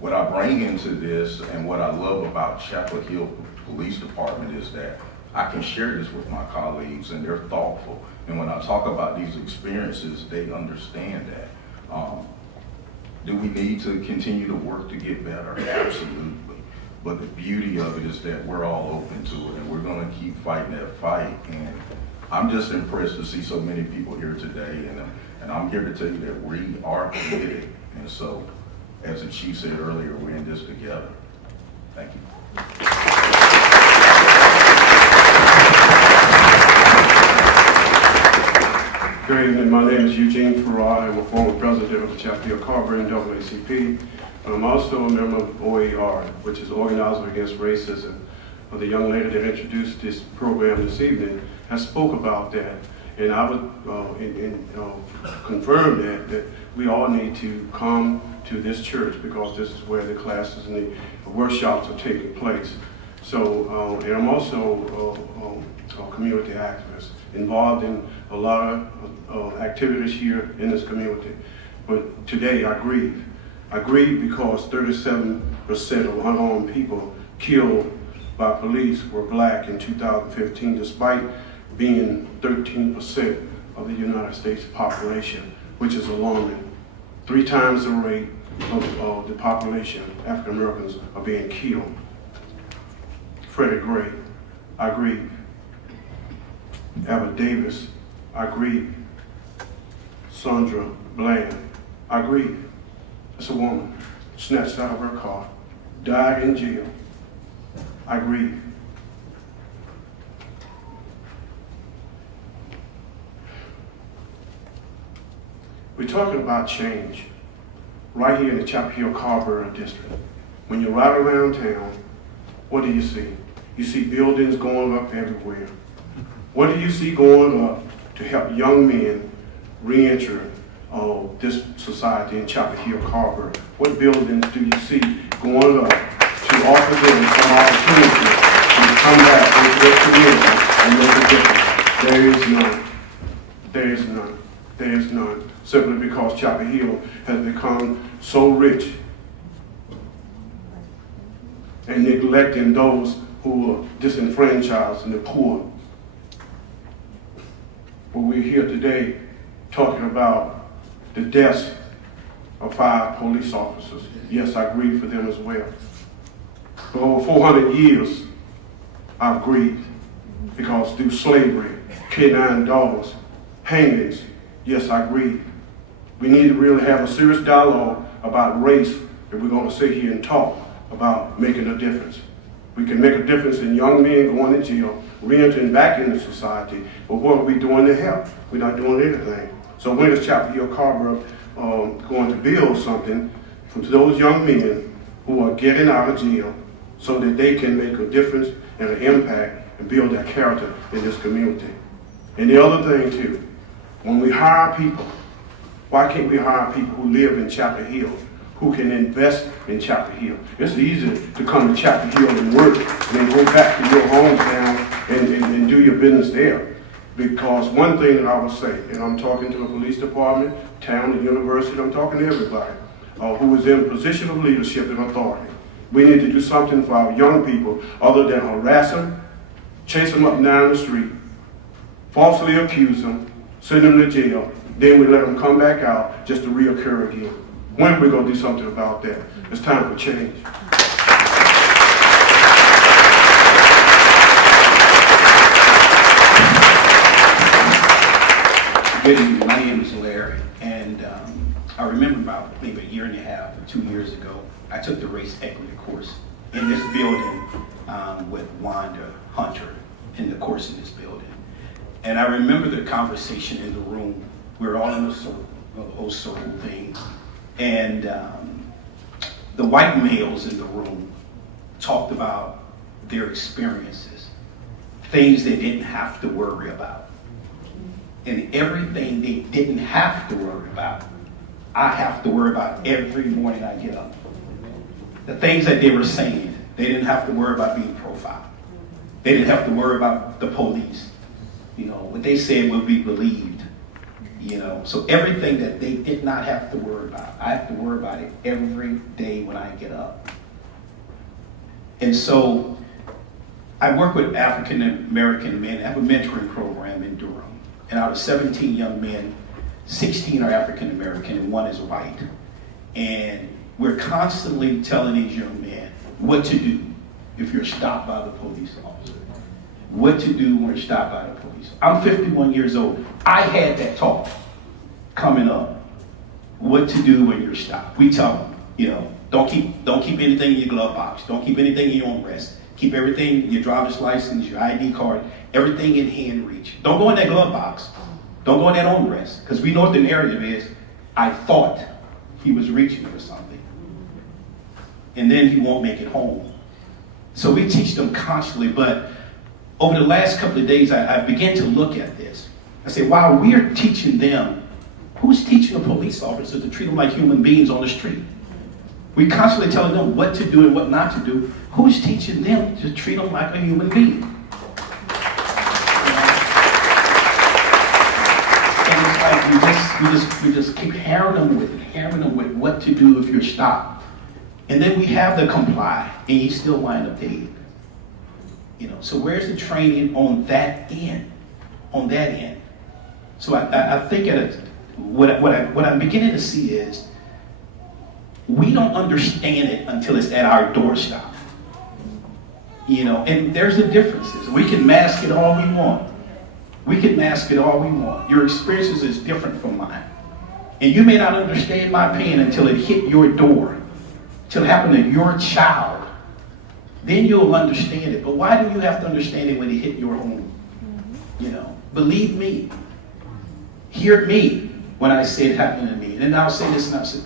what I bring into this and what I love about Chapel Hill Police Department is that I can share this with my colleagues, and they're thoughtful. And when I talk about these experiences, they understand that. Do we need to continue to work to get better? Absolutely. But the beauty of it is that we're all open to it, and we're going to keep fighting that fight. And I'm just impressed to see so many people here today, and I'm here to tell you that we are committed. And so, as the chief said earlier, we're in this together. Thank you. Good evening. My name is Eugene Farrar. I'm a former president of the Chapel Hill-Carrboro NAACP. I'm also a member of OAR, which is Organizers Against Racism. The young lady that introduced this program this evening has spoke about that. And I would confirm that we all need to come to this church because this is where the classes and the workshops are taking place. So, and I'm also a community activist involved in a lot of activities here in this community. But today I grieve. I grieve because 37% of unarmed people killed by police were black in 2015, despite being 13% of the United States population, which is alarming. 3 times the rate of the population, African Americans, are being killed. Freddie Gray, I grieve. Albert Davis, I grieve. Sandra Bland, I grieve. It's a woman snatched out of her car, died in jail. I grieve. We're talking about change right here in the Chapel Hill-Carrboro district. When you ride around town, what do you see? You see buildings going up everywhere. What do you see going up to help young men re-enter this society in Chapel Hill-Carrboro? What buildings do you see going up to offer them some opportunity to come back into their community and make a difference? There is none. There is none. There is none. Simply because Chapel Hill has become so rich and neglecting those who are disenfranchised and the poor. But we're here today talking about the deaths of 5 police officers. Yes, I grieve for them as well. For over 400 years, I've grieved because through slavery, canine dogs, hangings, yes, I grieve. We need to really have a serious dialogue about race if we're going to sit here and talk about making a difference. We can make a difference in young men going to jail, re-entering back into society, but what are we doing to help? We're not doing anything. So when is Chapel Hill-Carrboro going to build something for those young men who are getting out of jail so that they can make a difference and an impact and build their character in this community? And the other thing too, when we hire people, why can't we hire people who live in Chapel Hill, who can invest in Chapel Hill? It's easy to come to Chapel Hill and work and then go back to your hometown and do your business there. Because one thing that I will say, and I'm talking to the police department, town, the university, I'm talking to everybody who is in a position of leadership and authority. We need to do something for our young people other than harass them, chase them up and down the street, falsely accuse them, send them to jail, then we let them come back out just to reoccur again. When are we going to do something about that? It's time for change. Good evening. My name is Larry, and I remember about maybe a year and a half or 2 years ago, I took the race equity course in this building with Wanda Hunter in the course in this building. And I remember the conversation in the room. We were all in a circle, the whole circle thing. And the white males in the room talked about their experiences, things they didn't have to worry about. And everything they didn't have to worry about, I have to worry about every morning I get up. The things that they were saying, they didn't have to worry about being profiled. They didn't have to worry about the police. You know, what they said will be believed. You know, so everything that they did not have to worry about, I have to worry about it every day when I get up. And so I work with African American men. I have a mentoring program in Durham. And out of 17 young men, 16 are African American and 1 is white. And we're constantly telling these young men what to do if you're stopped by the police officer. What to do when you're stopped by the police. I'm 51 years old. I had that talk coming up. What to do when you're stopped. We tell them, you know, don't keep anything in your glove box. Don't keep anything in your own wrist. Keep everything, your driver's license, your ID card, everything in hand reach. Don't go in that glove box. Don't go in that own wrist. Because we know what the narrative is. I thought he was reaching for something. And then he won't make it home. So we teach them constantly, but over the last couple of days, I began to look at this. I say, wow, we're teaching them. Who's teaching a police officer to treat them like human beings on the street? We're constantly telling them what to do and what not to do. Who's teaching them to treat them like a human being? And it's like we just keep hammering them with what to do if you're stopped. And then we have the comply, and you still wind up dead. So where's the training on that end? On that end. So I think what I'm beginning to see is we don't understand it until it's at our doorstep. And there's the differences. We can mask it all we want. Your experiences is different from mine. And you may not understand my pain until it hit your door, till it happened to your child. Then you'll understand it. But why do you have to understand it when it hit your home? Believe me. Hear me when I say it happened to me. And then I'll say this, and I'll say,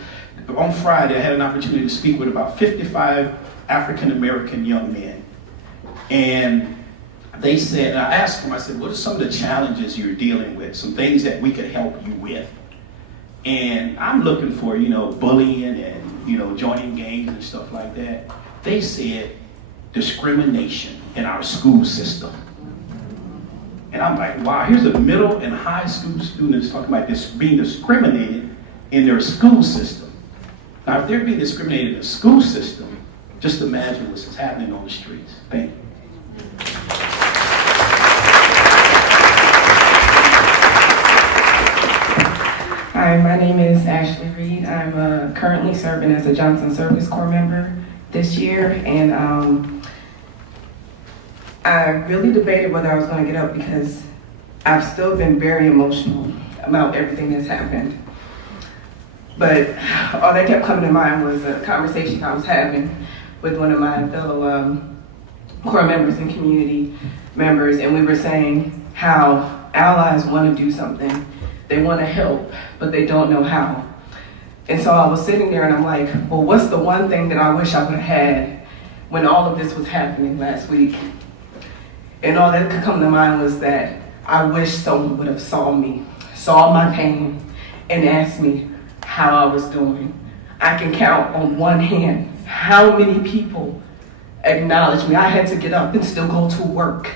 on Friday I had an opportunity to speak with about 55 African American young men. And they said, and I asked them, I said, what are some of the challenges you're dealing with? Some things that we could help you with. And I'm looking for, bullying and, joining gangs and stuff like that. They said discrimination in our school system. And I'm like, wow, here's a middle and high school students talking about this being discriminated in their school system. Now, if they're being discriminated in the school system, just imagine what's happening on the streets. Thank you. Hi, my name is Ashley Reed. I'm currently serving as a Johnson Service Corps member this year, and I really debated whether I was going to get up because I've still been very emotional about everything that's happened. But all that kept coming to mind was a conversation I was having with one of my fellow Corps members and community members, and we were saying how allies want to do something. They want to help, but they don't know how. And so I was sitting there and I'm like, well, what's the one thing that I wish I would have had when all of this was happening last week? And all that could come to mind was that I wish someone would have saw my pain, and asked me how I was doing. I can count on one hand how many people acknowledged me. I had to get up and still go to work.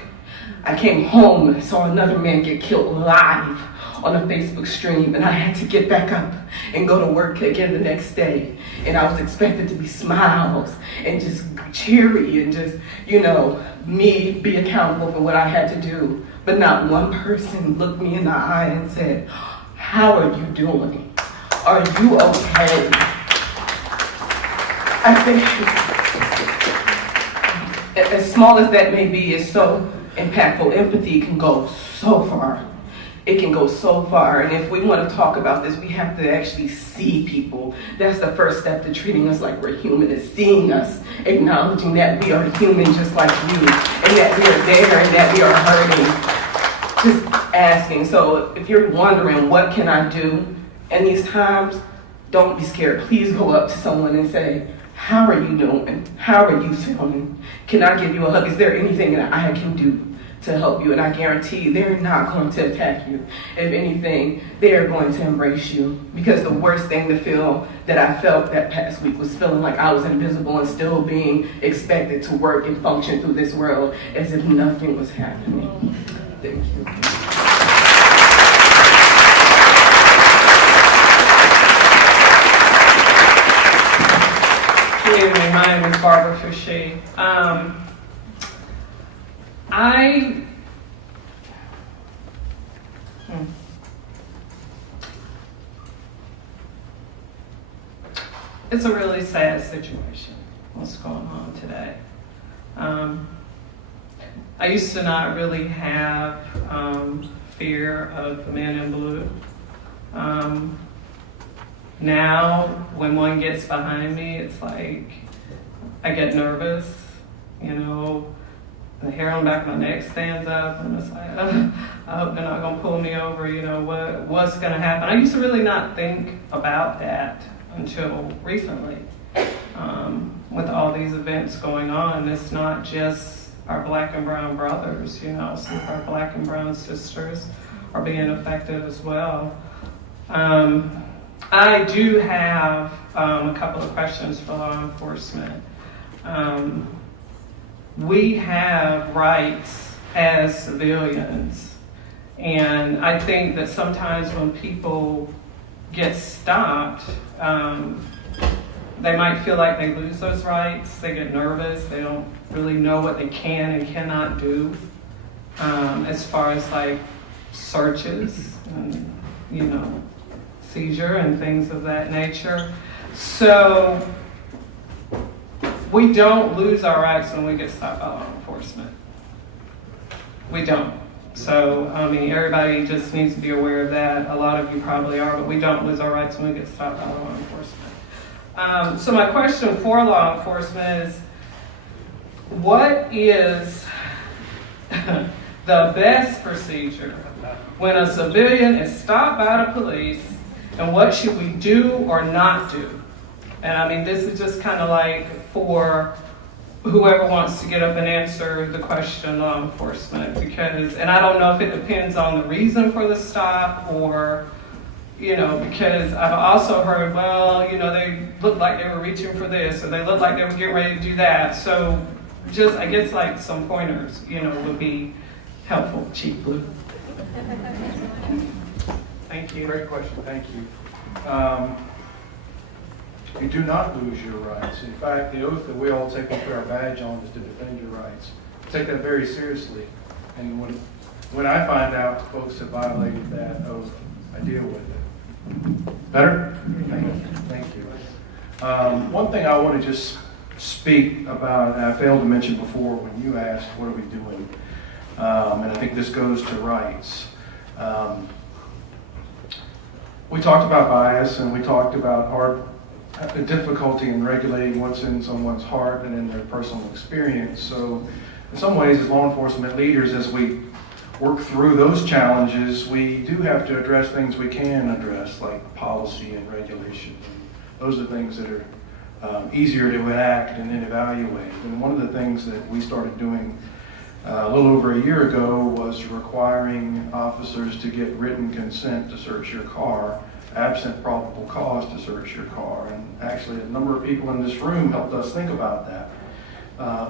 I came home and saw another man get killed live on a Facebook stream, and I had to get back up and go to work again the next day. And I was expected to be smiles and just cheery and just, me be accountable for what I had to do. But not one person looked me in the eye and said, how are you doing? Are you okay? I think, as small as that may be, it's so impactful. Empathy can go so far. It can go so far. And if we want to talk about this, we have to actually see people. That's the first step to treating us like we're human, is seeing us, acknowledging that we are human just like you, and that we are there, and that we are hurting. Just asking. So if you're wondering, what can I do in these times? Don't be scared. Please go up to someone and say, how are you doing? How are you feeling? Can I give you a hug? Is there anything that I can do to help you? And I guarantee they're not going to attack you. If anything, they are going to embrace you. Because the worst thing to feel that I felt that past week was feeling like I was invisible and still being expected to work and function through this world as if nothing was happening. Thank you. Good evening. My name is Barbara Fouché. It's a really sad situation, what's going on today. I used to not really have fear of the man in blue. Now, when one gets behind me, it's like I get nervous, the hair on the back of my neck stands up, and it's like, I hope they're not going to pull me over, what's going to happen. I used to really not think about that until recently. With all these events going on, it's not just our black and brown brothers, some of our black and brown sisters are being affected as well. I do have a couple of questions for law enforcement. We have rights as civilians, and I think that sometimes when people get stopped, they might feel like they lose those rights. They get nervous. They don't really know what they can and cannot do as far as like searches and, you know, seizure and things of that nature. So we don't lose our rights when we get stopped by law enforcement. We don't. So, I mean, everybody just needs to be aware of that. A lot of you probably are, but we don't lose our rights when we get stopped by law enforcement. So my question for law enforcement is, what is the best procedure when a civilian is stopped by the police, and what should we do or not do? And I mean, this is just kind of like for whoever wants to get up and answer the question, law enforcement, because, and I don't know if it depends on the reason for the stop or, you know, because I've also heard, well, you know, they looked like they were reaching for this, or they looked like they were getting ready to do that. So just, I guess like some pointers, you know, would be helpful. Chief Blue. Thank you. Great question, thank you. You do not lose your rights. In fact, the oath that we all take and put our badge on is to defend your rights. Take that very seriously. And when I find out folks have violated that oath, I deal with it. Better? Thank you. One thing I want to just speak about, and I failed to mention before when you asked, what are we doing? And I think this goes to rights. We talked about bias, and we talked about the difficulty in regulating what's in someone's heart and in their personal experience. So in some ways, as law enforcement leaders, as we work through those challenges, we do have to address things we can address, like policy and regulation. Those are things that are easier to enact and then evaluate. And one of the things that we started doing a little over a year ago was requiring officers to get written consent to search your car, absent probable cause to search your car. And actually, a number of people in this room helped us think about that.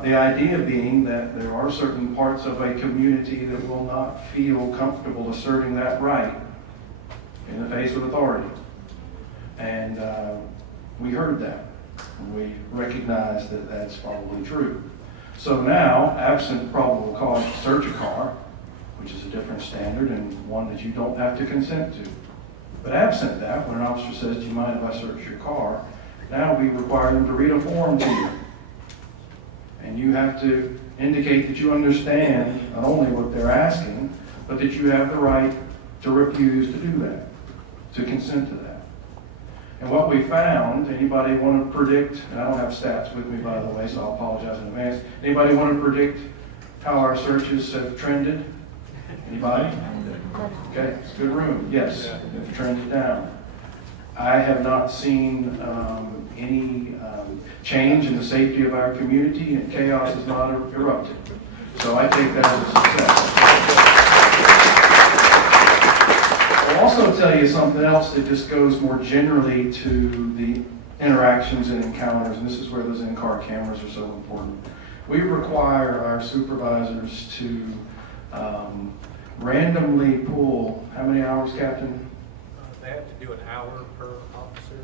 The idea being that there are certain parts of a community that will not feel comfortable asserting that right in the face of authority. And we heard that. We recognized that that's probably true. So now, absent probable cause to search a car, which is a different standard and one that you don't have to consent to. But absent that, when an officer says, do you mind if I search your car? Now we require them to read a form to you. And you have to indicate that you understand not only what they're asking, but that you have the right to refuse to do that, to consent to that. And what we found, anybody want to predict, and I don't have stats with me by the way, so I'll apologize in advance. Anybody want to predict how our searches have trended? Anybody? Okay, it's a good room. Yes, it's trended down. I have not seen any change in the safety of our community, and chaos has not erupted. So I take that as a success. I'll also tell you something else that just goes more generally to the interactions and encounters, and this is where those in-car cameras are so important. We require our supervisors to randomly pull, how many hours, Captain? They have to do an hour per officer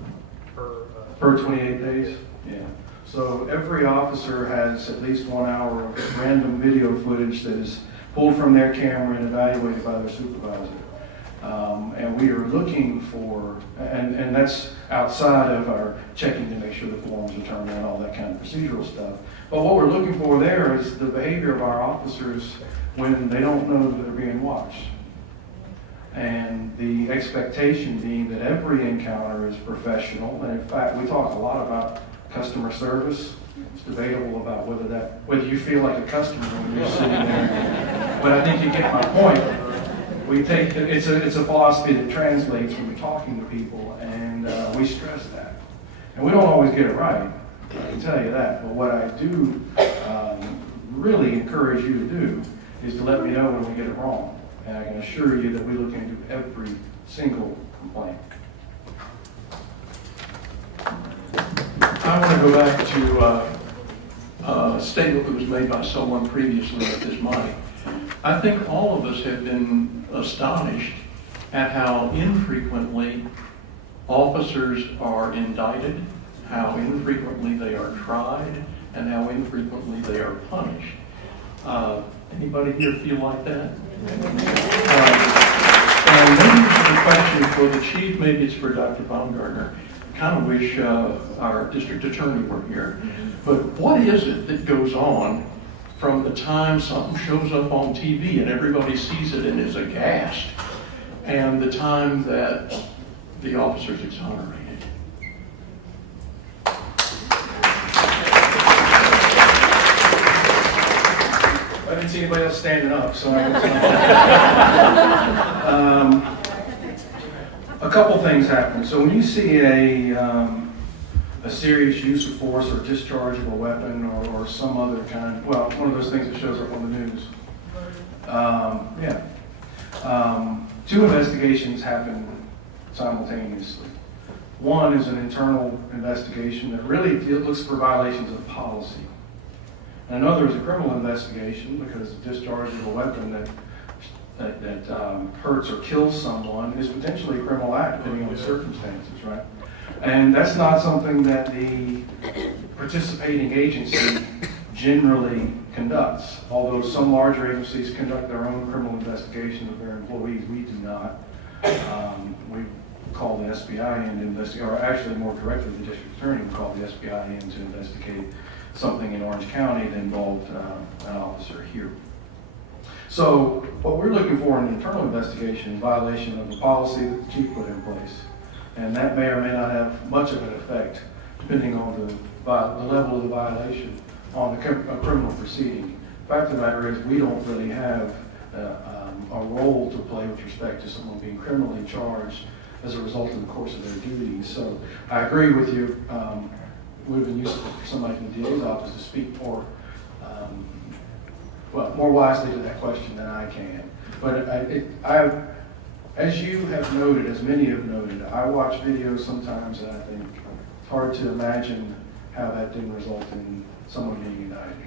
per 28 days? Yeah. So every officer has at least 1 hour of random video footage that is pulled from their camera and evaluated by their supervisor. And we are looking for, and that's outside of our checking to make sure the forms are turned in, all that kind of procedural stuff. But what we're looking for there is the behavior of our officers when they don't know that they're being watched. And the expectation being that every encounter is professional. And in fact, we talk a lot about customer service. It's debatable about whether you feel like a customer when you're sitting there. But I think you get my point. It's a philosophy that translates when we're talking to people, and we stress that. And we don't always get it right, I can tell you that. But what I do really encourage you to do is to let me know when we get it wrong. And I can assure you that we look into every single complaint. I want to go back to a statement that was made by someone previously at this mic. I think all of us have been astonished at how infrequently officers are indicted how infrequently they are tried, and how infrequently they are punished. Anybody here feel like that? And maybe this is a question for the chief, maybe it's for Dr. Baumgartner. I kind of wish our district attorney were here. But what is it that goes on from the time something shows up on TV and everybody sees it and is aghast, and the time that the officer's exonerated? I didn't see anybody else standing up, so a couple things happen. So when you see a serious use of force or discharge of a weapon or some other kind, well, one of those things that shows up on the news. Two investigations happen simultaneously. One is an internal investigation that really looks for violations of policy. Another is a criminal investigation because the discharge of a weapon that hurts or kills someone is potentially a criminal act depending on the circumstances, right? And that's not something that the participating agency generally conducts. Although some larger agencies conduct their own criminal investigation of their employees, we do not. We call the SBI in to investigate, or actually more directly the district attorney would call the SBI in to investigate something in Orange County that involved an officer here. So what we're looking for in an internal investigation is violation of the policy that the chief put in place. And that may or may not have much of an effect, depending on the level of the violation on a criminal proceeding. The fact of the matter is we don't really have a role to play with respect to someone being criminally charged as a result of the course of their duties. So I agree with you. It would have been useful for somebody from the DA's office to speak more, more wisely to that question than I can. But as you have noted, as many have noted, I watch videos sometimes and I think it's hard to imagine how that didn't result in someone being indicted.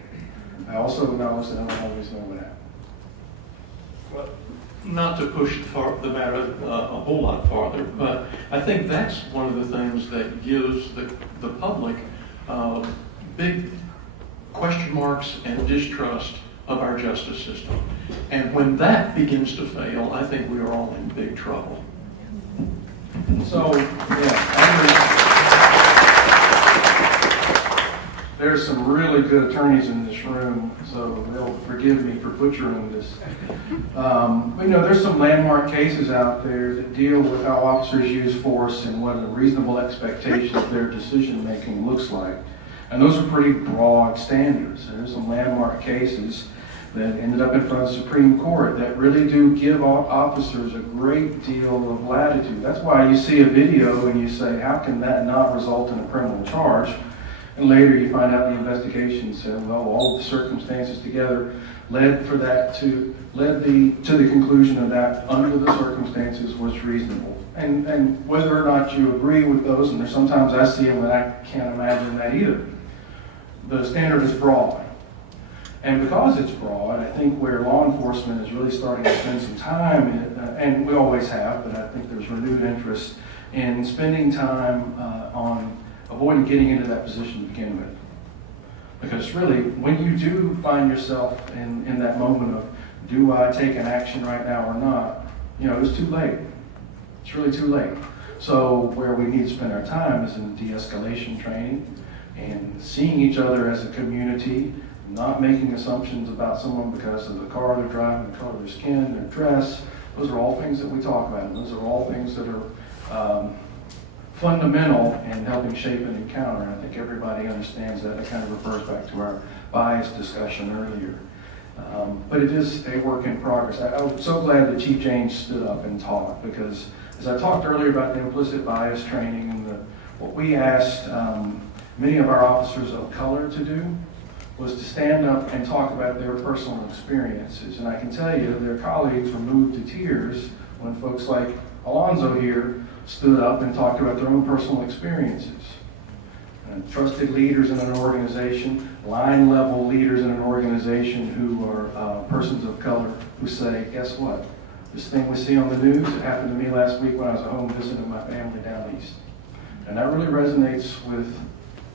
I also acknowledge that I don't always know what happened. Not to push the matter a whole lot farther, but I think that's one of the things that gives the public big question marks and distrust of our justice system. And when that begins to fail, I think we are all in big trouble. So, there's some really good attorneys in this room, so they'll forgive me for butchering this. There's some landmark cases out there that deal with how officers use force and what a reasonable expectation of their decision-making looks like. And those are pretty broad standards. There's some landmark cases that ended up in front of the Supreme Court that really do give officers a great deal of latitude. That's why you see a video and you say, how can that not result in a criminal charge? And later you find out the investigation said, well, all of the circumstances together led to the conclusion of that under the circumstances was reasonable. And whether or not you agree with those, and there's sometimes I see them and I can't imagine that either. The standard is broad. And because it's broad, I think where law enforcement is really starting to spend some time, and we always have, but I think there's renewed interest in spending time on avoiding getting into that position to begin with. Because really, when you do find yourself in that moment of, do I take an action right now or not, it's too late. It's really too late. So where we need to spend our time is in de-escalation training and seeing each other as a community, not making assumptions about someone because of the car they're driving, the color of their skin, their dress. Those are all things that we talk about. And those are all things that are fundamental in helping shape an encounter. And I think everybody understands that. It kind of refers back to our bias discussion earlier. But it is a work in progress. I was so glad that Chief James stood up and talked, because as I talked earlier about the implicit bias training and what we asked many of our officers of color to do was to stand up and talk about their personal experiences. And I can tell you their colleagues were moved to tears when folks like Alonzo here stood up and talked about their own personal experiences. And trusted leaders in an organization, line level leaders in an organization who are persons of color who say, guess what? This thing we see on the news, it happened to me last week when I was at home visiting my family down east. And that really resonates with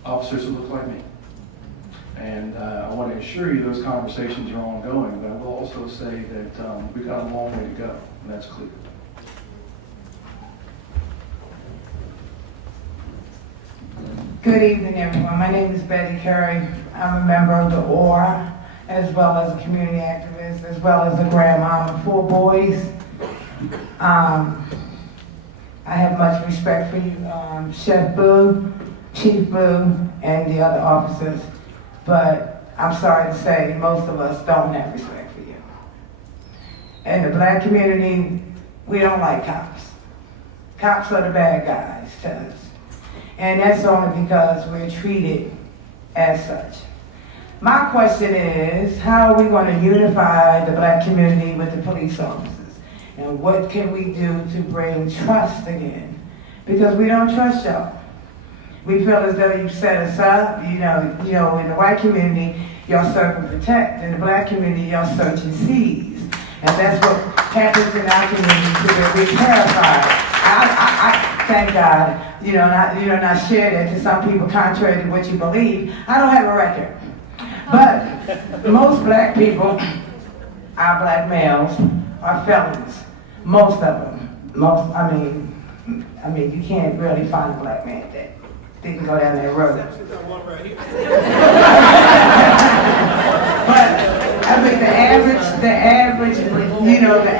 officers who look like me. And I want to assure you those conversations are ongoing, but I will also say that we've got a long way to go, and that's clear. Good evening, everyone. My name is Betty Curry. I'm a member of the OR, as well as a community activist, as well as a grandmom of 4 boys. I have much respect for you, Chef Boo, Chief Boo, and the other officers, but I'm sorry to say most of us don't have respect for you. In the black community, we don't like cops. Cops are the bad guys to us. And that's only because we're treated as such. My question is, how are we going to unify the black community with the police officers? And what can we do to bring trust again? Because we don't trust y'all. We feel as though you set us up, you know, in the white community, y'all serve and protect. In the black community, y'all search and seize. And that's what happens in our community, so we're terrified. I thank God, not share that to some people contrary to what you believe. I don't have a record. But most black people, our black males, are felons. Most of them. I mean, you can't really find a black man that they can go down that road. But I mean, the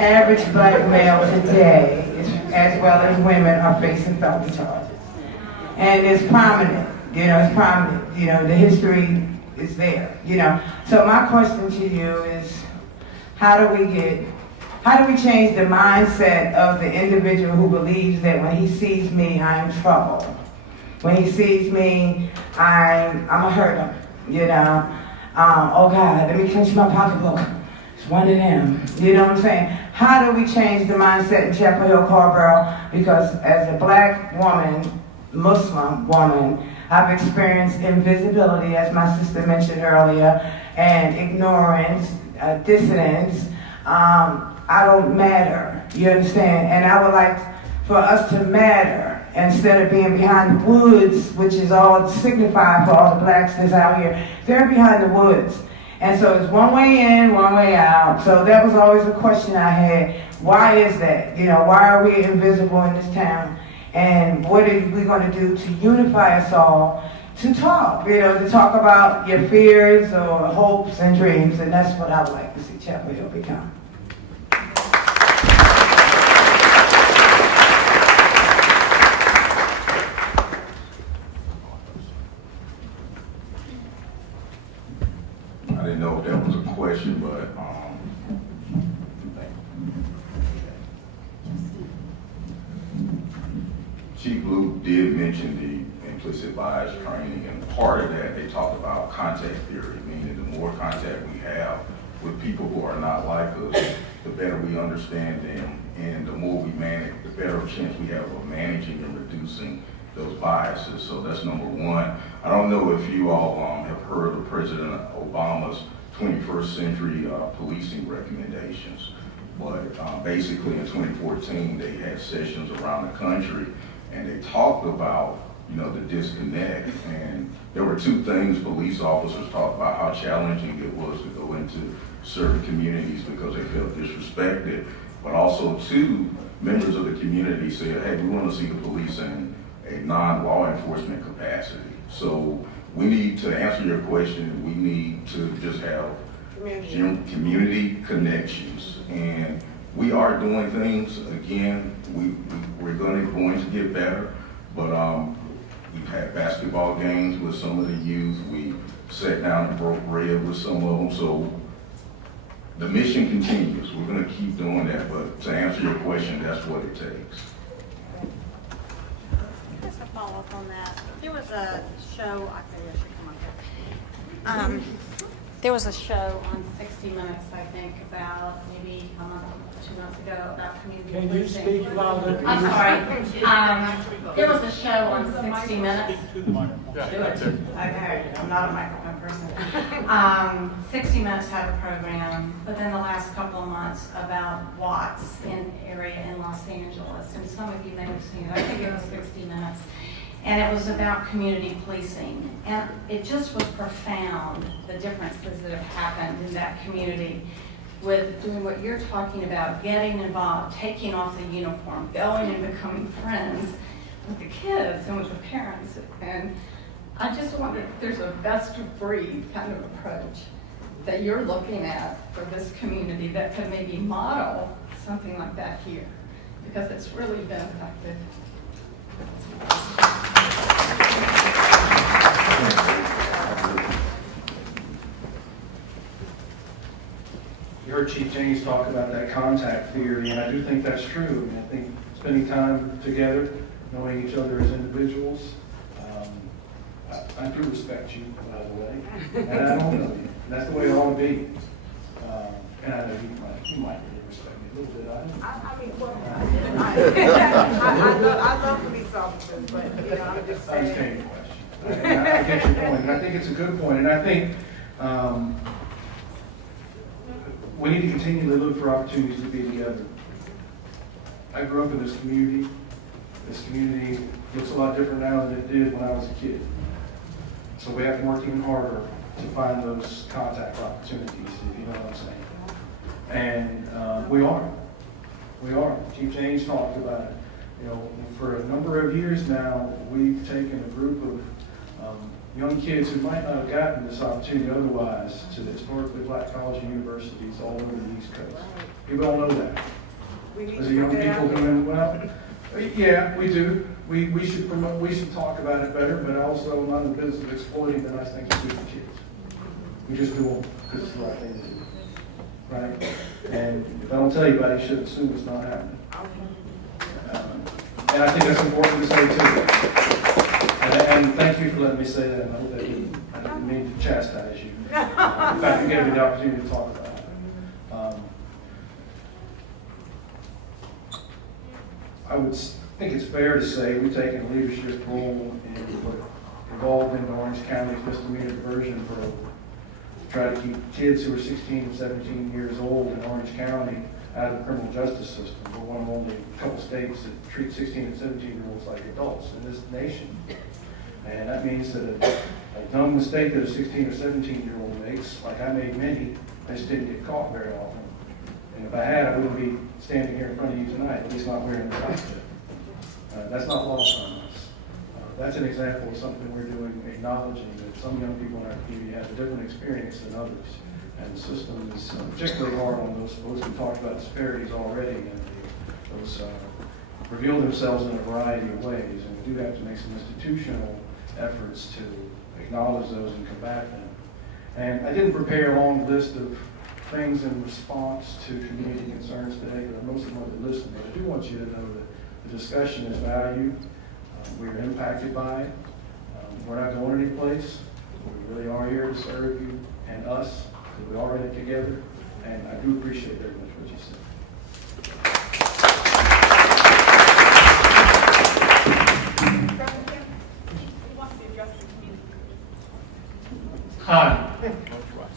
average black male today, as well as women, are facing felony charges. And it's prominent, the history is there, So my question to you is, how do we change the mindset of the individual who believes that when he sees me, I'm in trouble? When he sees me, I'm gonna hurt him, oh God, let me clench my pocketbook. It's one of them. You know what I'm saying? How do we change the mindset in Chapel Hill-Carrboro? Because as a black woman, Muslim woman, I've experienced invisibility, as my sister mentioned earlier, and ignorance, dissidence. I don't matter, you understand? And I would like for us to matter instead of being behind the woods, which is all signified for all the blacks that's out here. They're behind the woods. And so it's one way in, one way out. So that was always a question I had. Why is that? Why are we invisible in this town? And what are we going to do to unify us all to talk, to talk about your fears or hopes and dreams? And that's what I would like to see Chapel Hill become. I didn't know if that was a question, but Chief Luke did mention the implicit bias training, and part of that they talked about contact theory, meaning the more contact we have with people who are not like us, the better we understand them, and the more we manage, the better chance we have of managing and reducing those biases. So that's number one. I don't know if you all have heard of President Obama's 21st century policing recommendations, but basically in 2014 they had sessions around the country and they talked about the disconnect, and there were 2 things police officers talked about: how challenging it was to go into certain communities because they felt disrespected, but also 2 members of the community said, hey, we want to see the police in a non-law enforcement capacity. So we need to answer your question. We need to just have community connections, and we are doing things. Again, we're going to get better, but we've had basketball games with some of the youth. We sat down and broke bread with some of them. So the mission continues. We're going to keep doing that, but to answer your question, that's what it takes. Just a follow-up on that. There was a show, I think I should come up here. There was a show on 60 Minutes, I think, about maybe a month, 2 months ago about community Can you policing. speak louder? I'm sorry. There was a show on 60 Minutes. Do it. Okay, I'm not a microphone person. 60 Minutes had a program, but then the last couple of months about Watts area in Los Angeles, and some of you may have seen it. I think it was 60 Minutes. and it was about community policing. And it just was profound, the differences that have happened in that community with doing what you're talking about, getting involved, taking off the uniform, going and becoming friends with the kids and with the parents. And I just wonder if there's a best of breed kind of approach that you're looking at for this community that could maybe model something like that here, because it's really been effective. You heard Chief James talk about that contact theory, and I do think that's true. I mean, I think spending time together, knowing each other as individuals. I do respect you, by the way, and I don't know you. And that's the way it ought to be. And I know you might really respect me a little bit. I mean, well, I love police officers, but I'm just saying. I understand your question. I get your point, and I think it's a good point. And I think we need to continually look for opportunities to be together. I grew up in this community. This community looks a lot different now than it did when I was a kid. So we have to work even harder to find those contact opportunities, if you know what I'm saying. And we are. Chief James talked about it. You know, for a number of years now, we've taken a group of young kids who might not have gotten this opportunity otherwise to the historically black colleges and universities all over the East Coast. People don't know that. There's young people doing well. Yeah, we do. We should promote. We should talk about it better. But also, I'm not in the business of exploiting the nice things we do for kids. We just do them because it's the right thing to do, right? And if I don't tell you about it, you should assume it's not happening. And I think that's important to say too. And thank you for letting me say that. And I hope that I didn't mean to chastise you. In fact, you gave me the opportunity to talk about it. I would think it's fair to say we've taken a leadership role involved in the Orange County's misdemeanor diversion program to try to keep kids who are 16 and 17 years old in Orange County out of the criminal justice system. We're one of only a couple states that treat 16 and 17-year-olds like adults in this nation. And that means that a dumb mistake that a 16 or 17-year-old makes, like I made many, I just didn't get caught very often. And if I had, I wouldn't be standing here in front of you tonight, at least not wearing the outfit. That's not lost on us. That's an example of something we're doing, acknowledging that some young people in our community have a different experience than others. And the system is particularly hard on those folks. We talked about disparities already, and those reveal themselves in a variety of ways. And we do have to make some institutional efforts to acknowledge those and combat them. And I didn't prepare a long list of things in response to community concerns today, but most of them are listening. But I do want you to know that the discussion is valued. We're impacted by it. We're not going any place. We really are here to serve you and us, because we are in it together. And I do appreciate very much what you said.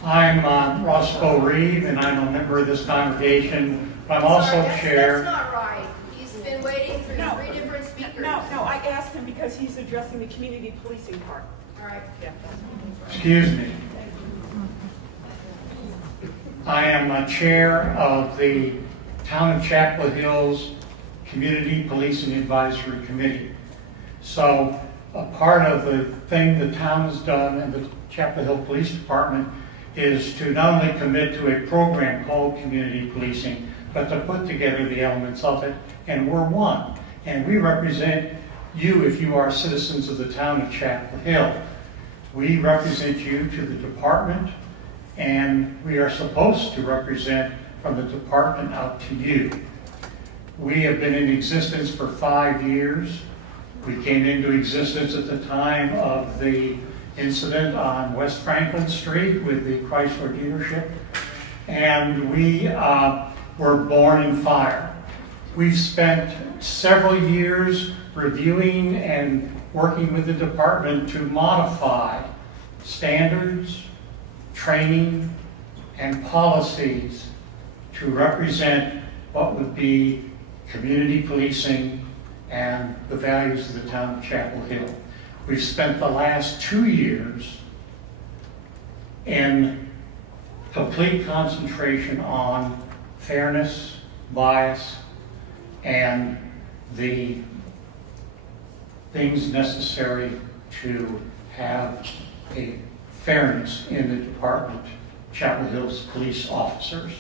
Hi, I'm Roscoe Reeve, and I'm a member of this congregation. I'm also chair. That's not right. He's been waiting for three different speakers. No, I asked him because he's addressing the community policing part. All right. Yeah. Excuse me. I am a chair of the Town of Chapel Hill's Community Policing Advisory Committee. So a part of the thing the town has done and the Chapel Hill Police Department is to not only commit to a program called community policing, but to put together the elements of it, and we're one. And we represent you if you are citizens of the town of Chapel Hill. We represent you to the department, and we are supposed to represent from the department out to you. We have been in existence for 5 years. We came into existence at the time of the incident on West Franklin Street with the Chrysler dealership, and we were born in fire. We've spent several years reviewing and working with the department to modify standards, training, and policies to represent what would be community policing and the values of the town of Chapel Hill. We've spent the last 2 years in complete concentration on fairness, bias, and the things necessary to have a fairness in the department, Chapel Hill's police officers.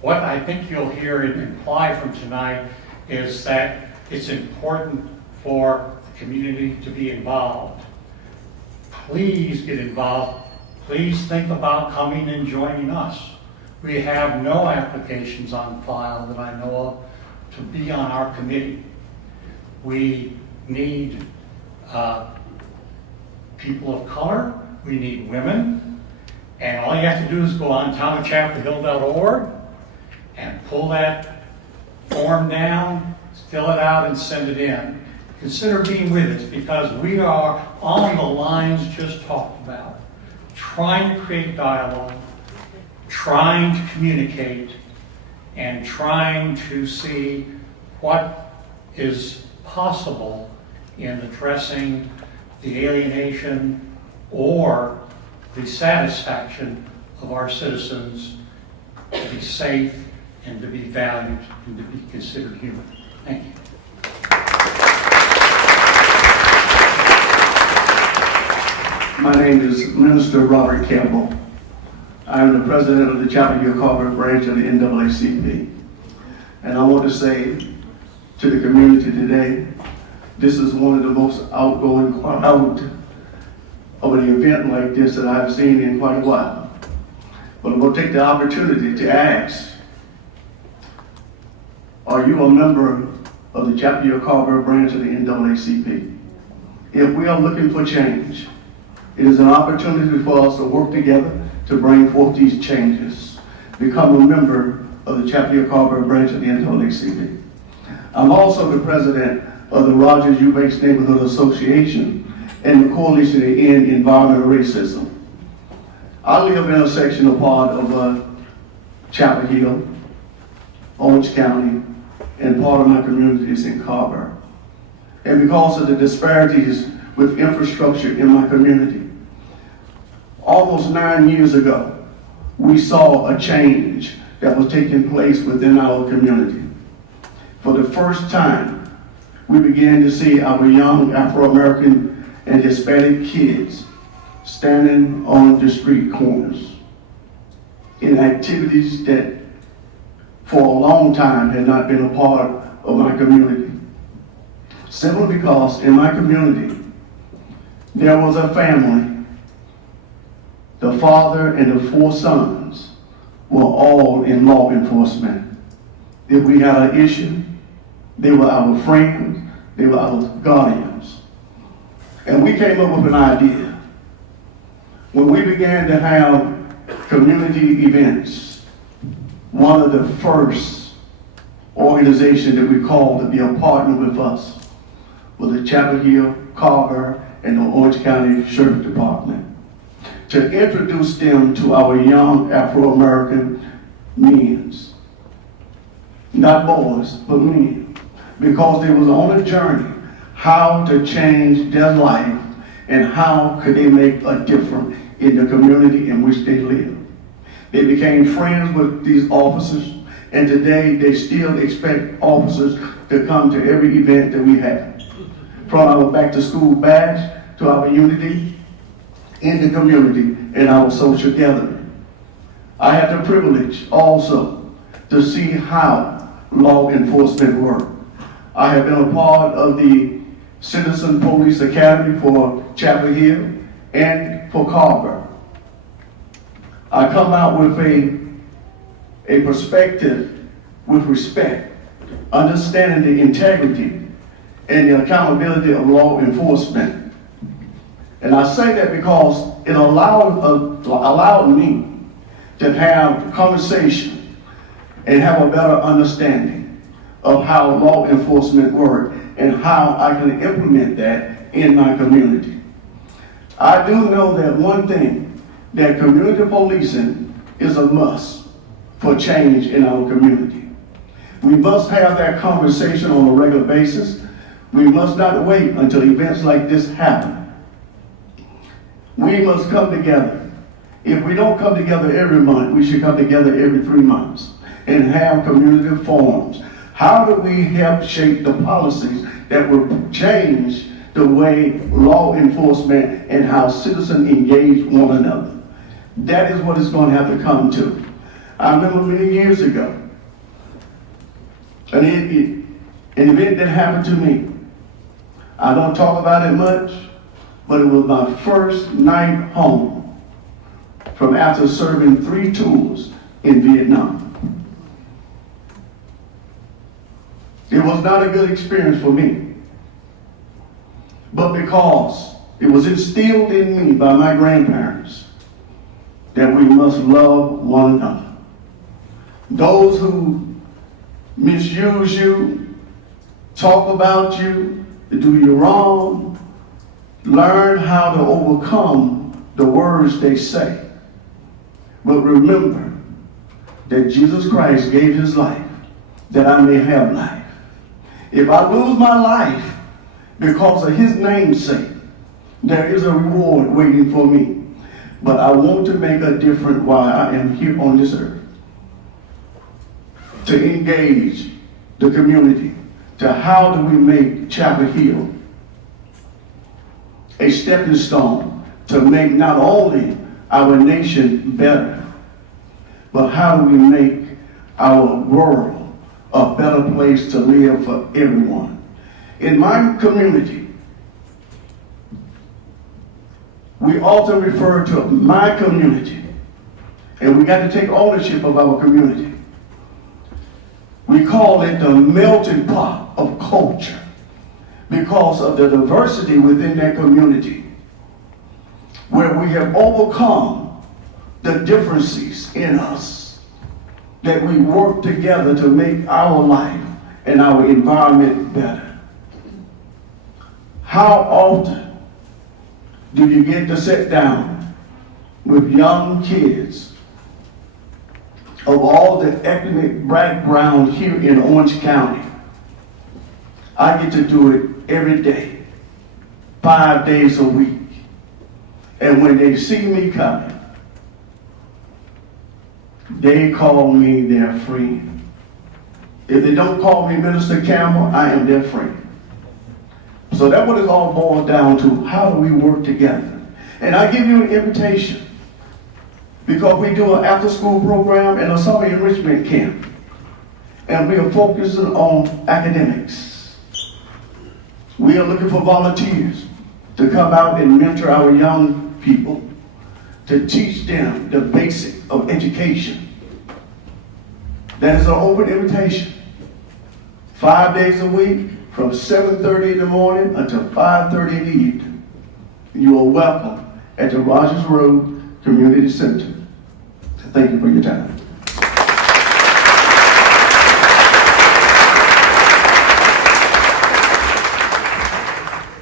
What I think you'll hear and imply from tonight is that it's important for the community to be involved. Please get involved. Please think about coming and joining us. We have no applications on file that I know of to be on our committee. We need people of color. We need women. And all you have to do is go on townofchapelhill.org and pull that form down, fill it out, and send it in. Consider being with us, because we are on the lines just talked about, trying to create dialogue, trying to communicate, and trying to see what is possible in addressing the alienation or the satisfaction of our citizens to be safe and to be valued and to be considered human. Thank you. My name is Minister Robert Campbell. I am the president of the Chapel Hill-Carrboro branch of the NAACP. And I want to say to the community today, this is one of the most outgoing crowd of an event like this that I've seen in quite a while. But I'm going to take the opportunity to ask, are you a member of the Chapel Hill-Carrboro branch of the NAACP? If we are looking for change, it is an opportunity for us to work together to bring forth these changes. Become a member of the Chapel Hill-Carrboro branch of the NAACP. I'm also the president of the Rogers Eubanks Neighborhood Association and the Coalition to End Environmental Racism. I live in a sectional part of Chapel Hill, Orange County, and part of my community is in Carrboro. And because of the disparities with infrastructure in my community, almost 9 years ago, we saw a change that was taking place within our community. For the first time, we began to see our young Afro-American and Hispanic kids standing on the street corners in activities that for a long time had not been a part of my community. Simply because in my community, there was a family. The father and the 4 sons were all in law enforcement. If we had an issue, they were our friends, they were our guardians. And we came up with an idea. When we began to have community events, one of the first organizations that we called to be a partner with us was the Chapel Hill-Carrboro and the Orange County Sheriff Department, to introduce them to our young Afro-American men, not boys, but men, because they was on a journey how to change their life and how could they make a difference in the community in which they live. They became friends with these officers, and today they still expect officers to come to every event that we have, from our back to school bash to our unity in the community and our social gathering. I had the privilege also to see how law enforcement works. I have been a part of the Citizen Police Academy for Chapel Hill and for Carrboro. I come out with a perspective with respect, understanding the integrity and the accountability of law enforcement. And I say that because it allowed me to have conversation and have a better understanding of how law enforcement works and how I can implement that in my community. I do know that one thing, that community policing is a must for change in our community. We must have that conversation on a regular basis. We must not wait until events like this happen. We must come together. If we don't come together every month, we should come together every 3 months and have community forums. How do we help shape the policies that will change the way law enforcement and how citizens engage one another? That is what it's going to have to come to. I remember many years ago, an event that happened to me. I don't talk about it much, but it was my first night home from after serving 3 tours in Vietnam. It was not a good experience for me, but because it was instilled in me by my grandparents that we must love one another. Those who misuse you, talk about you, do you wrong, learn how to overcome the words they say. But remember that Jesus Christ gave his life that I may have life. If I lose my life because of his name's sake, there is a reward waiting for me. But I want to make a difference while I am here on this earth. To engage the community, to how do we make Chapel Hill a stepping stone to make not only our nation better, but how do we make our world a better place to live for everyone. In my community, we often refer to my community, and we got to take ownership of our community. We call it the melting pot of culture because of the diversity within that community, where we have overcome the differences in us, that we work together to make our life and our environment better. How often do you get to sit down with young kids of all the ethnic background here in Orange County? I get to do it every day, 5 days a week. And when they see me coming, they call me their friend. If they don't call me Minister Campbell, I am their friend. So that's what it's all boiled down to. How do we work together? And I give you an invitation, because we do an after-school program and a summer enrichment camp. And we are focusing on academics. We are looking for volunteers to come out and mentor our young people, to teach them the basic of education. That is an open invitation. 5 days a week, from 7:30 in the morning until 5:30 in the evening. You are welcome at the Rogers Road Community Center. Thank you for your time.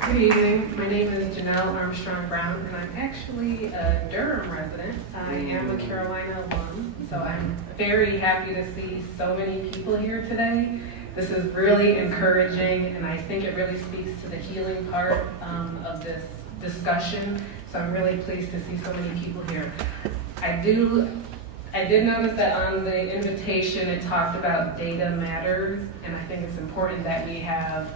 Good evening. My name is Janelle Armstrong Brown, and I'm actually a Durham resident. I am a Carolina alum, so I'm very happy to see so many people here today. This is really encouraging, and I think it really speaks to the healing part of this discussion. So I'm really pleased to see so many people here. I did notice that on the invitation it talked about data matters, and I think it's important that we have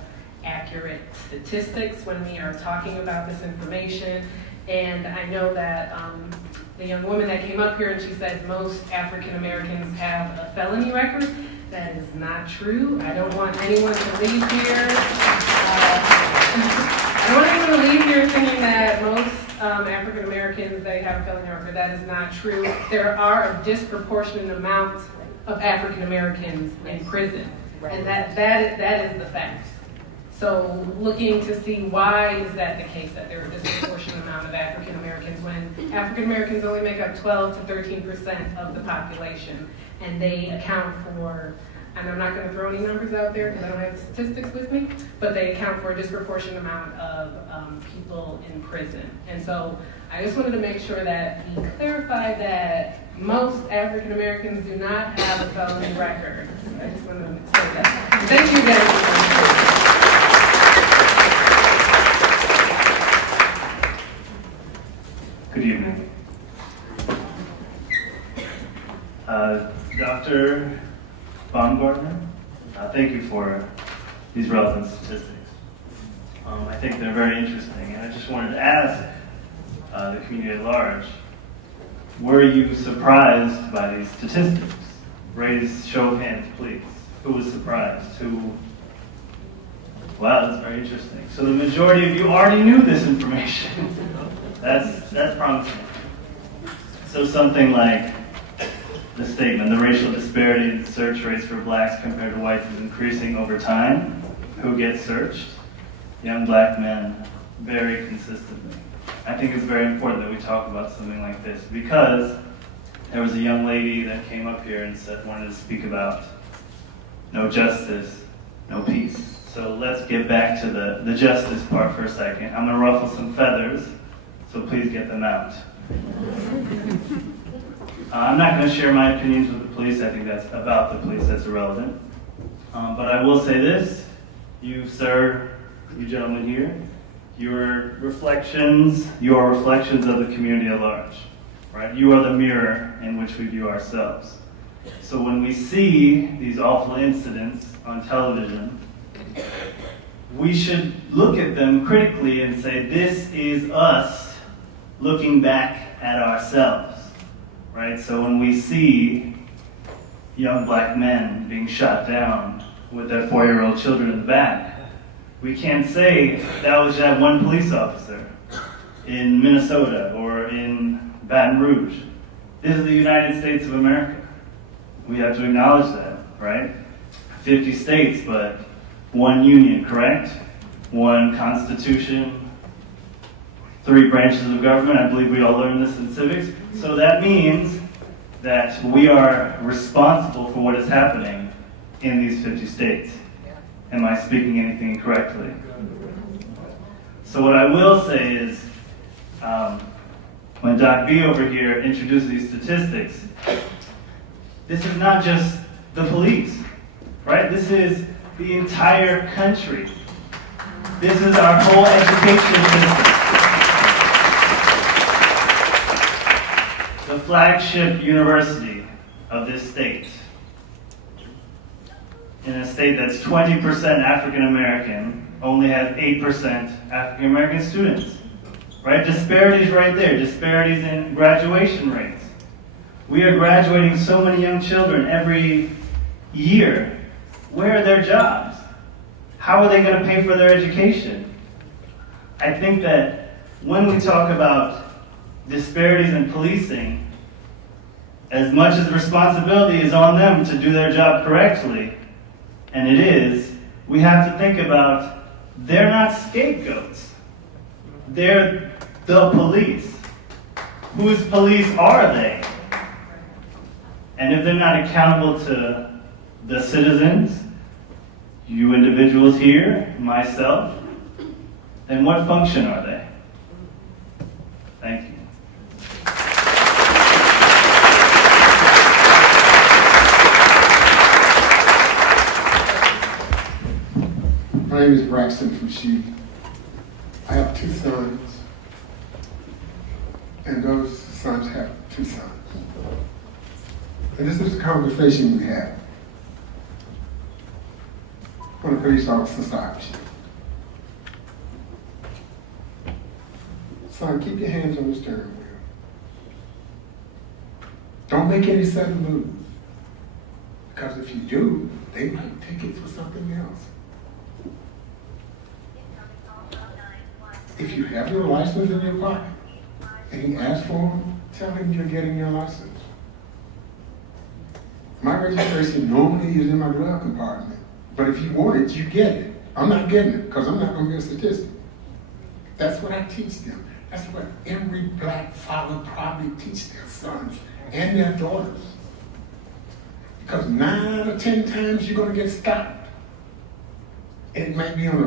accurate statistics when we are talking about this information. And I know that the young woman that came up here and she said most African Americans have a felony record. That is not true. I don't want anyone to leave here. I don't want anyone to leave here thinking that most African Americans, they have a felony record. That is not true. There are a disproportionate amount of African Americans in prison, and that is the fact. So looking to see why is that the case, that there are a disproportionate amount of African Americans when African Americans only make up 12 to 13% of the population, and they account for, and I'm not going to throw any numbers out there because I don't have the statistics with me, but they account for a disproportionate amount of people in prison. And so I just wanted to make sure that we clarify that most African Americans do not have a felony record. I just wanted to say that. Thank you guys. Good evening. Dr. Baumgartner, thank you for these relevant statistics. I think they're very interesting, and I just wanted to ask the community at large, were you surprised by these statistics? Raise show of hands, please. Who was surprised? Who? Wow, that's very interesting. So the majority of you already knew this information. That's promising. So something like the statement, the racial disparity in search rates for blacks compared to whites is increasing over time. Who gets searched? Young black men, very consistently. I think it's very important that we talk about something like this because there was a young lady that came up here and wanted to speak about no justice, no peace. So let's get back to the justice part for a second. I'm going to ruffle some feathers, so please get them out. I'm not going to share my opinions with the police. I think that's about the police. That's irrelevant. But I will say this. You, sir, you gentlemen here, your reflections of the community at large. Right? You are the mirror in which we view ourselves. So when we see these awful incidents on television, we should look at them critically and say, this is us looking back at ourselves. Right? So when we see young black men being shot down with their 4-year-old children in the back, we can't say that was that one police officer in Minnesota or in Baton Rouge. This is the United States of America. We have to acknowledge that, right? 50 states, but one union, correct? One constitution, 3 branches of government. I believe we all learned this in civics. So that means that we are responsible for what is happening in these 50 states. Am I speaking anything incorrectly? So what I will say is, when Doc B over here introduced these statistics, this is not just the police, right? This is the entire country. This is our whole education system. The flagship university of this state, in a state that's 20% African American, only has 8% African American students. Right? Disparities right there. Disparities in graduation rates. We are graduating so many young children every year. Where are their jobs? How are they going to pay for their education? I think that when we talk about disparities in policing, as much as the responsibility is on them to do their job correctly, and it is, we have to think about they're not scapegoats. They're the police. Whose police are they? And if they're not accountable to the citizens, you individuals here, myself, then what function are they? Thank you. My name is Braxton from Sheep. I have 2 sons, and those sons have 2 sons. And this is the conversation we have when a police officer stops you. Son, keep your hands on the steering wheel. Don't make any sudden moves. Because if you do, they might take it for something else. If you have your license in your pocket and he asks for them, tell him you're getting your license. My registration normally is in my glove compartment, but if you want it, you get it. I'm not getting it because I'm not going to be a statistic. That's what I teach them. That's what every black father probably teach their sons and their daughters. Because 9 out of 10 times you're going to get stopped. It might be on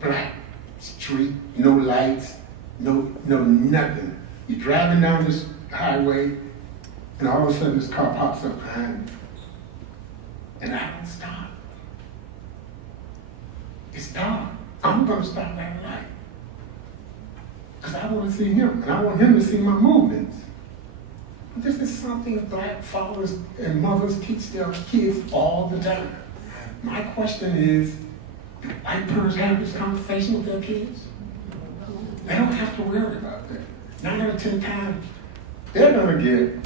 a black street, no lights, no nothing. You're driving down this highway, and all of a sudden this car pops up behind you. And I don't stop. It's dark. I'm gonna stop that light. Because I want to see him, and I want him to see my movements. This is something black fathers and mothers teach their kids all the time. My question is, do white parents have this conversation with their kids? They don't have to worry about that. 9 out of 10 times, they're gonna get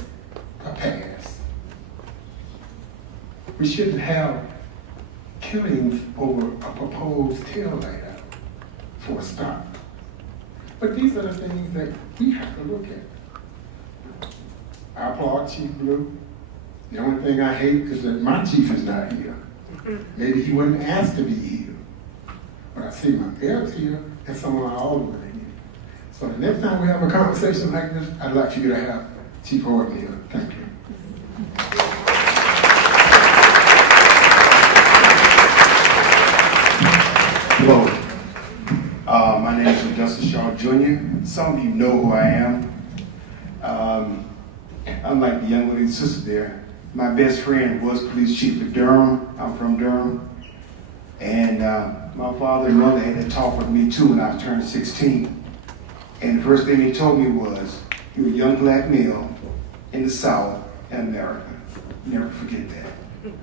a pass. We shouldn't have killings over a proposed tail light out for a stop. But these are the things that we have to look at. I applaud Chief Blue. The only thing I hate is that my chief is not here. Maybe he wasn't asked to be here. But I see my heirs here and some of my older men here. So the next time we have a conversation like this, I'd like for you to have Chief Horton here. Thank you. Hello. My name is Justice Shaw Jr. Some of you know who I am. Unlike the young lady's sister there, my best friend was Police Chief of Durham. I'm from Durham. And my father and mother had to talk with me too when I turned 16. And the first thing they told me was, you're a young black male in the South in America. Never forget that.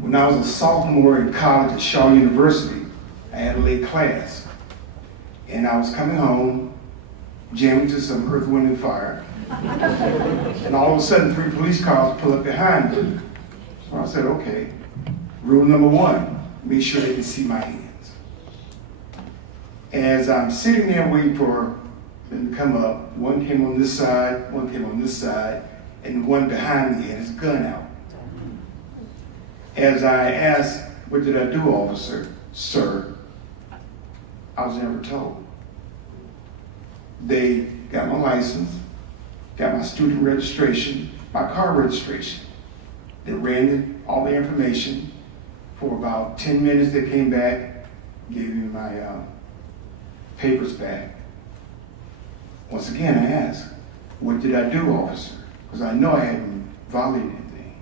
When I was a sophomore in college at Shaw University, I had a late class. And I was coming home, jamming to some Earth, Wind, and Fire. And all of a sudden, 3 police cars pull up behind me. So I said, okay, rule number 1, make sure they can see my hands. As I'm sitting there waiting for them to come up, one came on this side, one came on this side, and one behind me had his gun out. As I asked, what did I do, officer? Sir, I was never told. They got my license, got my student registration, my car registration. They ran all the information. For about 10 minutes, they came back, gave me my papers back. Once again, I asked, what did I do, officer? Because I know I hadn't violated anything.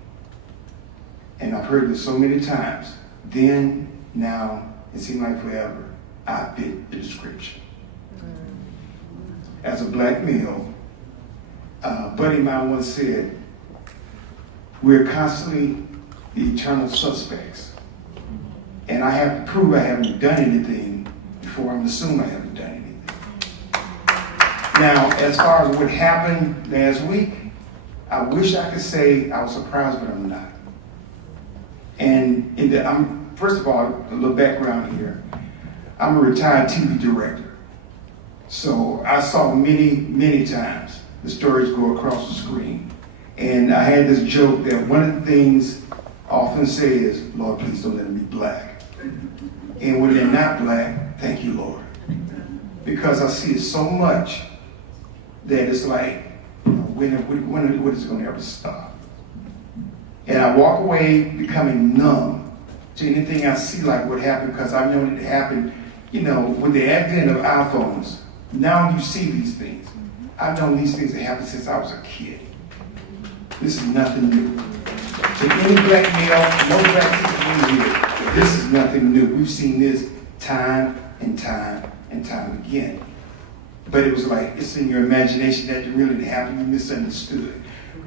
And I've heard this so many times. Then, now, it seemed like forever. I fit the description. As a black male, a buddy of mine once said, we're constantly the eternal suspects. And I have to prove I haven't done anything before I'm assumed I haven't done anything. Now, as far as what happened last week, I wish I could say I was surprised, but I'm not. And first of all, a little background here. I'm a retired TV director. So I saw many times the stories go across the screen. And I had this joke that one of the things I often say is, Lord, please don't let them be black. And when they're not black, thank you, Lord. Because I see it so much that it's like, when is it going to ever stop? And I walk away becoming numb to anything I see like what happened, because I've known it to happen, with the advent of iPhones. Now you see these things. I've known these things that happened since I was a kid. This is nothing new. To any black male, no black people in here, this is nothing new. We've seen this time and time and time again. But it was like, it's in your imagination that it really didn't happen, you misunderstood.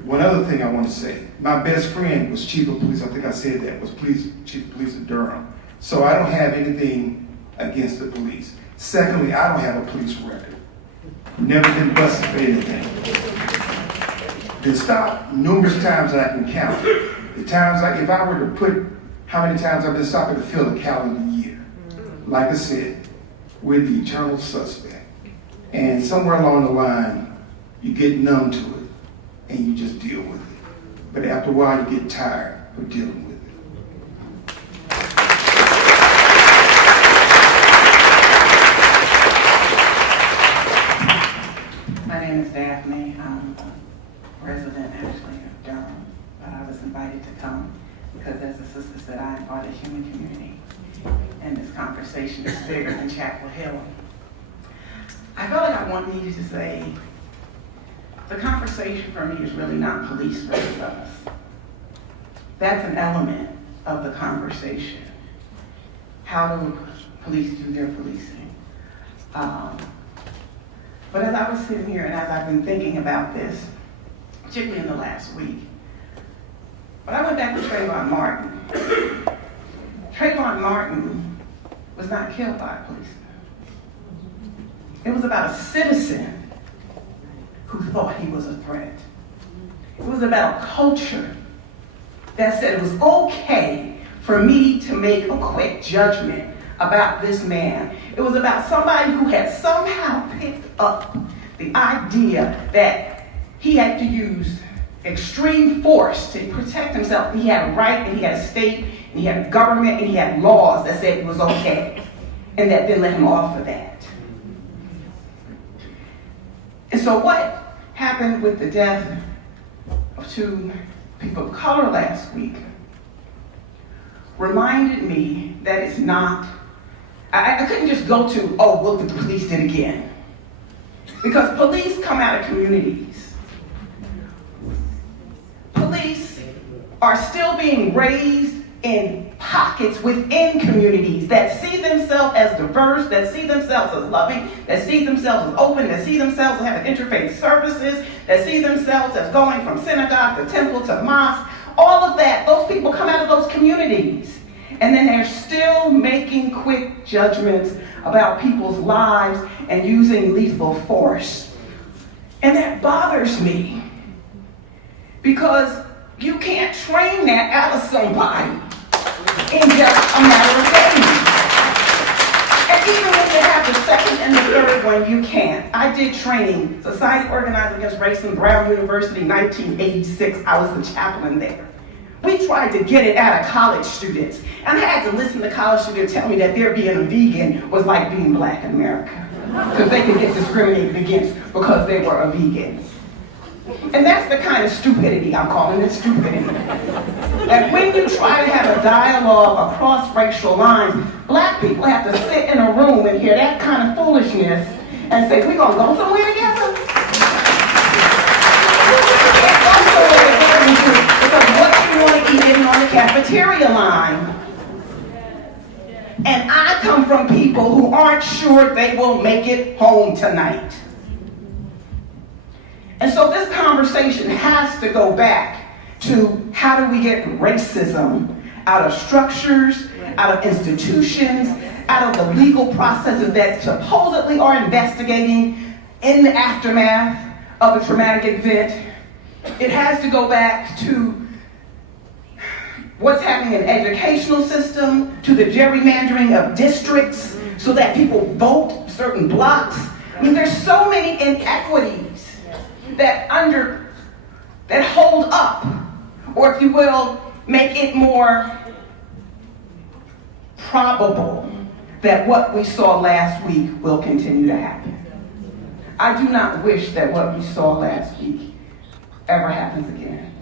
One other thing I want to say, my best friend was chief of police, I think I said that, was chief of police of Durham. So I don't have anything against the police. Secondly, I don't have a police record. Never been busted for anything. Been stopped numerous times that I can count. The times, if I were to put how many times I've been stopped, I could fill a calendar year. Like I said, we're the eternal suspect. And somewhere along the line, you get numb to it, and you just deal with it. But after a while, you get tired of dealing with it. My name is Daphne. I'm a resident, actually, of Durham, but I was invited to come because, as the sister said, I am part of the human community, and this conversation is bigger than Chapel Hill. I felt like I wanted you to say, the conversation for me is really not police versus us. That's an element of the conversation. How do police do their policing? But as I was sitting here and as I've been thinking about this, particularly in the last week, but I went back to Trayvon Martin. Trayvon Martin was not killed by a policeman. It was about a citizen who thought he was a threat. It was about a culture that said it was okay for me to make a quick judgment about this man. It was about somebody who had somehow picked up the idea that he had to use extreme force to protect himself. He had a right, and he had a state, and he had a government, and he had laws that said it was okay, and that didn't let him off of that. And so what happened with the death of 2 people of color last week reminded me that it's not, I couldn't just go to, oh, look what the police did again. Because police come out of communities. Police are still being raised in pockets within communities that see themselves as diverse, that see themselves as loving, that see themselves as open, that see themselves as having interfaith services, that see themselves as going from synagogue to temple to mosque. All of that, those people come out of those communities. And then they're still making quick judgments about people's lives and using lethal force. And that bothers me. Because you can't train that out of somebody in just a matter of days. And even when you have the second and the third one, you can't. I did training, Society Organized Against Race in Brown University, 1986. I was the chaplain there. We tried to get it out of college students. And I had to listen to college students tell me that their being a vegan was like being black in America. Because they could get discriminated against because they were a vegan. And that's the kind of stupidity, I'm calling it stupidity. That when you try to have a dialogue across racial lines, black people have to sit in a room and hear that kind of foolishness and say, we're going to go somewhere together? Because what you want to eat isn't on the cafeteria line. And I come from people who aren't sure they will make it home tonight. And so this conversation has to go back to how do we get racism out of structures, out of institutions, out of the legal processes that supposedly are investigating in the aftermath of a traumatic event. It has to go back to what's happening in the educational system, to the gerrymandering of districts so that people vote certain blocks. I mean, there's so many inequities that hold up, or if you will, make it more probable that what we saw last week will continue to happen. I do not wish that what we saw last week ever happens again.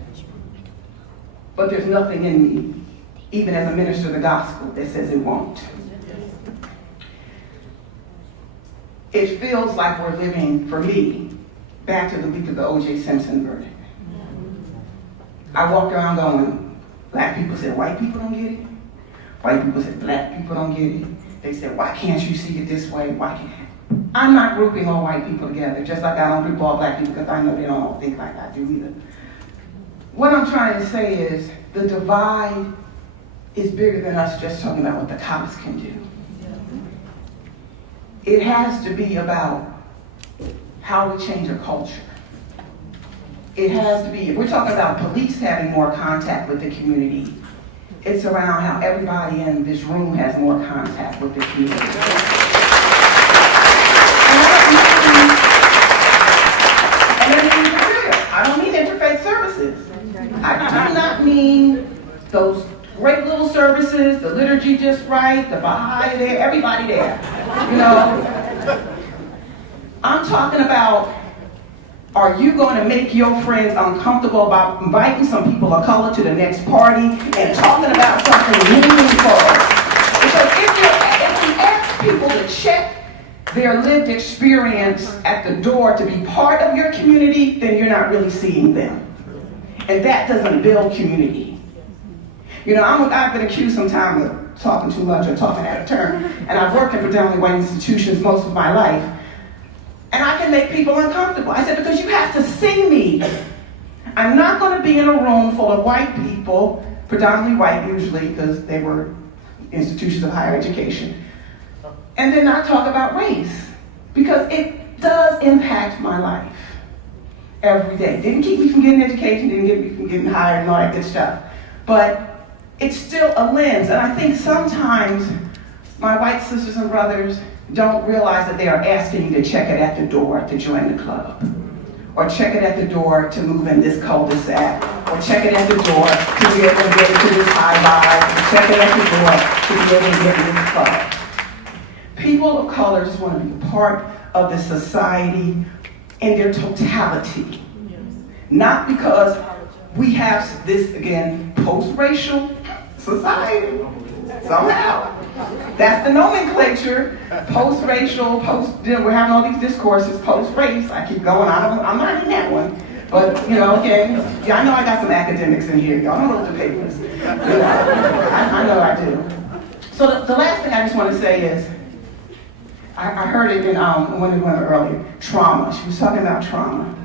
But there's nothing in me, even as a minister of the gospel, that says it won't. It feels like we're living, for me, back to the week of the O.J. Simpson verdict. I walked around going, black people said white people don't get it. White people said black people don't get it. They said, why can't you see it this way? Why can't I'm not grouping all white people together, just like I don't group all black people because I know they don't all think like I do either. What I'm trying to say is the divide is bigger than us just talking about what the cops can do. It has to be about how we change a culture. It has to be, if we're talking about police having more contact with the community, it's around how everybody in this room has more contact with the community. I don't mean interfaith services. I do not mean those great little services, the liturgy just right, the Baha'i there, everybody there. You know, I'm talking about, are you going to make your friends uncomfortable about inviting some people of color to the next party and talking about something meaningful? Because if we ask people to check their lived experience at the door to be part of your community, then you're not really seeing them. And that doesn't build community. You know, I've been accused sometimes of talking too much or talking out of turn, and I've worked in predominantly white institutions most of my life, and I can make people uncomfortable. I said, because you have to see me. I'm not going to be in a room full of white people, predominantly white usually, because they were institutions of higher education, and then not talk about race, because it does impact my life every day. Didn't keep me from getting education, didn't keep me from getting hired and all that good stuff, but it's still a lens, and I think sometimes my white sisters and brothers don't realize that they are asking you to check it at the door to join the club, or check it at the door to move in this cul-de-sac, or check it at the door to be able to get into this high-rise, or check it at the door to be able to get in this club. People of color just want to be part of the society in their totality. Not because we have this, again, post-racial society, somehow. That's the nomenclature, post-racial, we're having all these discourses, post-race. I keep going, I'm not in that one. But, you know, okay, yeah, I know I got some academics in here. Y'all know the papers. You know, I know I do. So the last thing I just want to say is, I heard it in one of the women earlier, trauma. She was talking about trauma.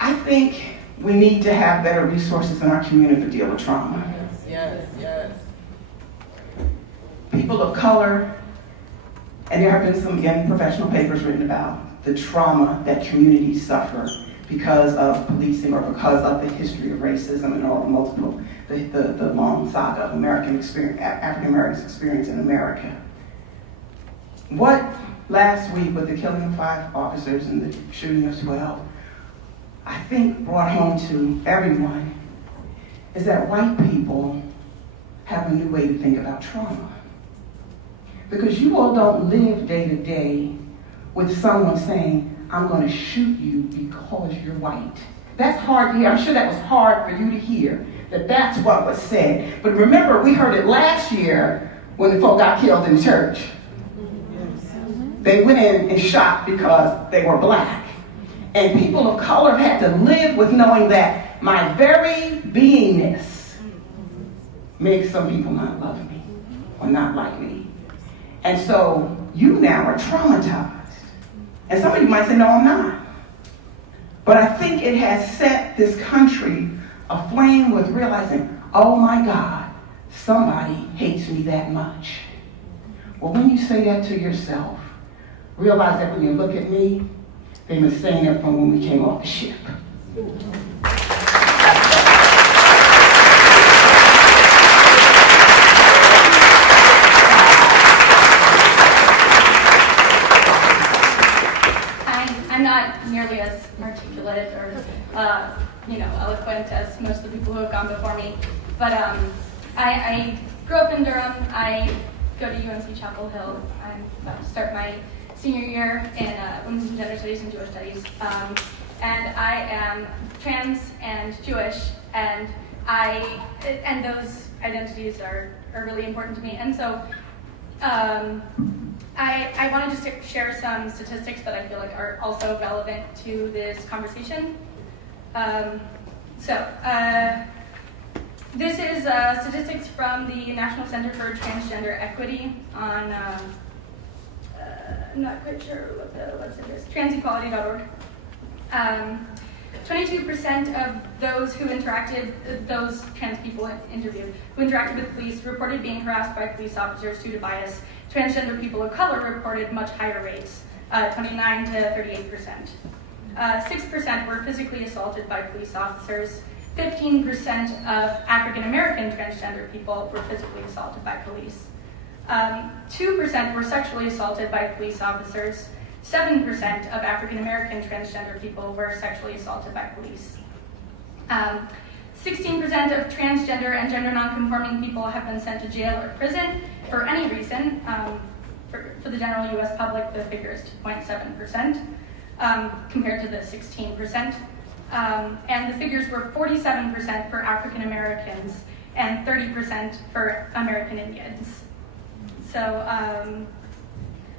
I think we need to have better resources in our community to deal with trauma. Yes, yes. People of color, and there have been some, again, professional papers written about the trauma that communities suffer because of policing or because of the history of racism and all the multiple, the long saga of American experience, African Americans' experience in America. What last week with the killing of 5 officers and the shooting of 12, I think brought home to everyone is that white people have a new way to think about trauma. Because you all don't live day to day with someone saying, I'm going to shoot you because you're white. That's hard to hear. I'm sure that was hard for you to hear, that that's what was said. But remember, we heard it last year when the folk got killed in church. They went in and shot because they were black. And people of color had to live with knowing that my very beingness makes some people not love me or not like me. And so you now are traumatized. And some of you might say, no, I'm not. But I think it has set this country aflame with realizing, oh my God, somebody hates me that much. Well, when you say that to yourself, realize that when you look at me, they've been saying it from when we came off the ship. I'm not nearly as articulate or, eloquent as most of the people who have gone before me, but I grew up in Durham. I go to UNC Chapel Hill. I'm about to start my senior year in Women's and Gender Studies and Jewish Studies, and I am trans and Jewish, and those identities are really important to me, and so I wanted just to share some statistics that I feel like are also relevant to this conversation. This is statistics from the National Center for Transgender Equity on, I'm not quite sure what the website is, transequality.org. 22% of those trans people interviewed who interacted with police reported being harassed by police officers due to bias. Transgender people of color reported much higher rates, 29 to 38%. 6% were physically assaulted by police officers. 15% of African American transgender people were physically assaulted by police. 2% were sexually assaulted by police officers. 7% of African American transgender people were sexually assaulted by police. 16% of transgender and gender nonconforming people have been sent to jail or prison for any reason. For the general U.S. public, the figure is 2.7%, compared to the 16%. And the figures were 47% for African Americans and 30% for American Indians. So,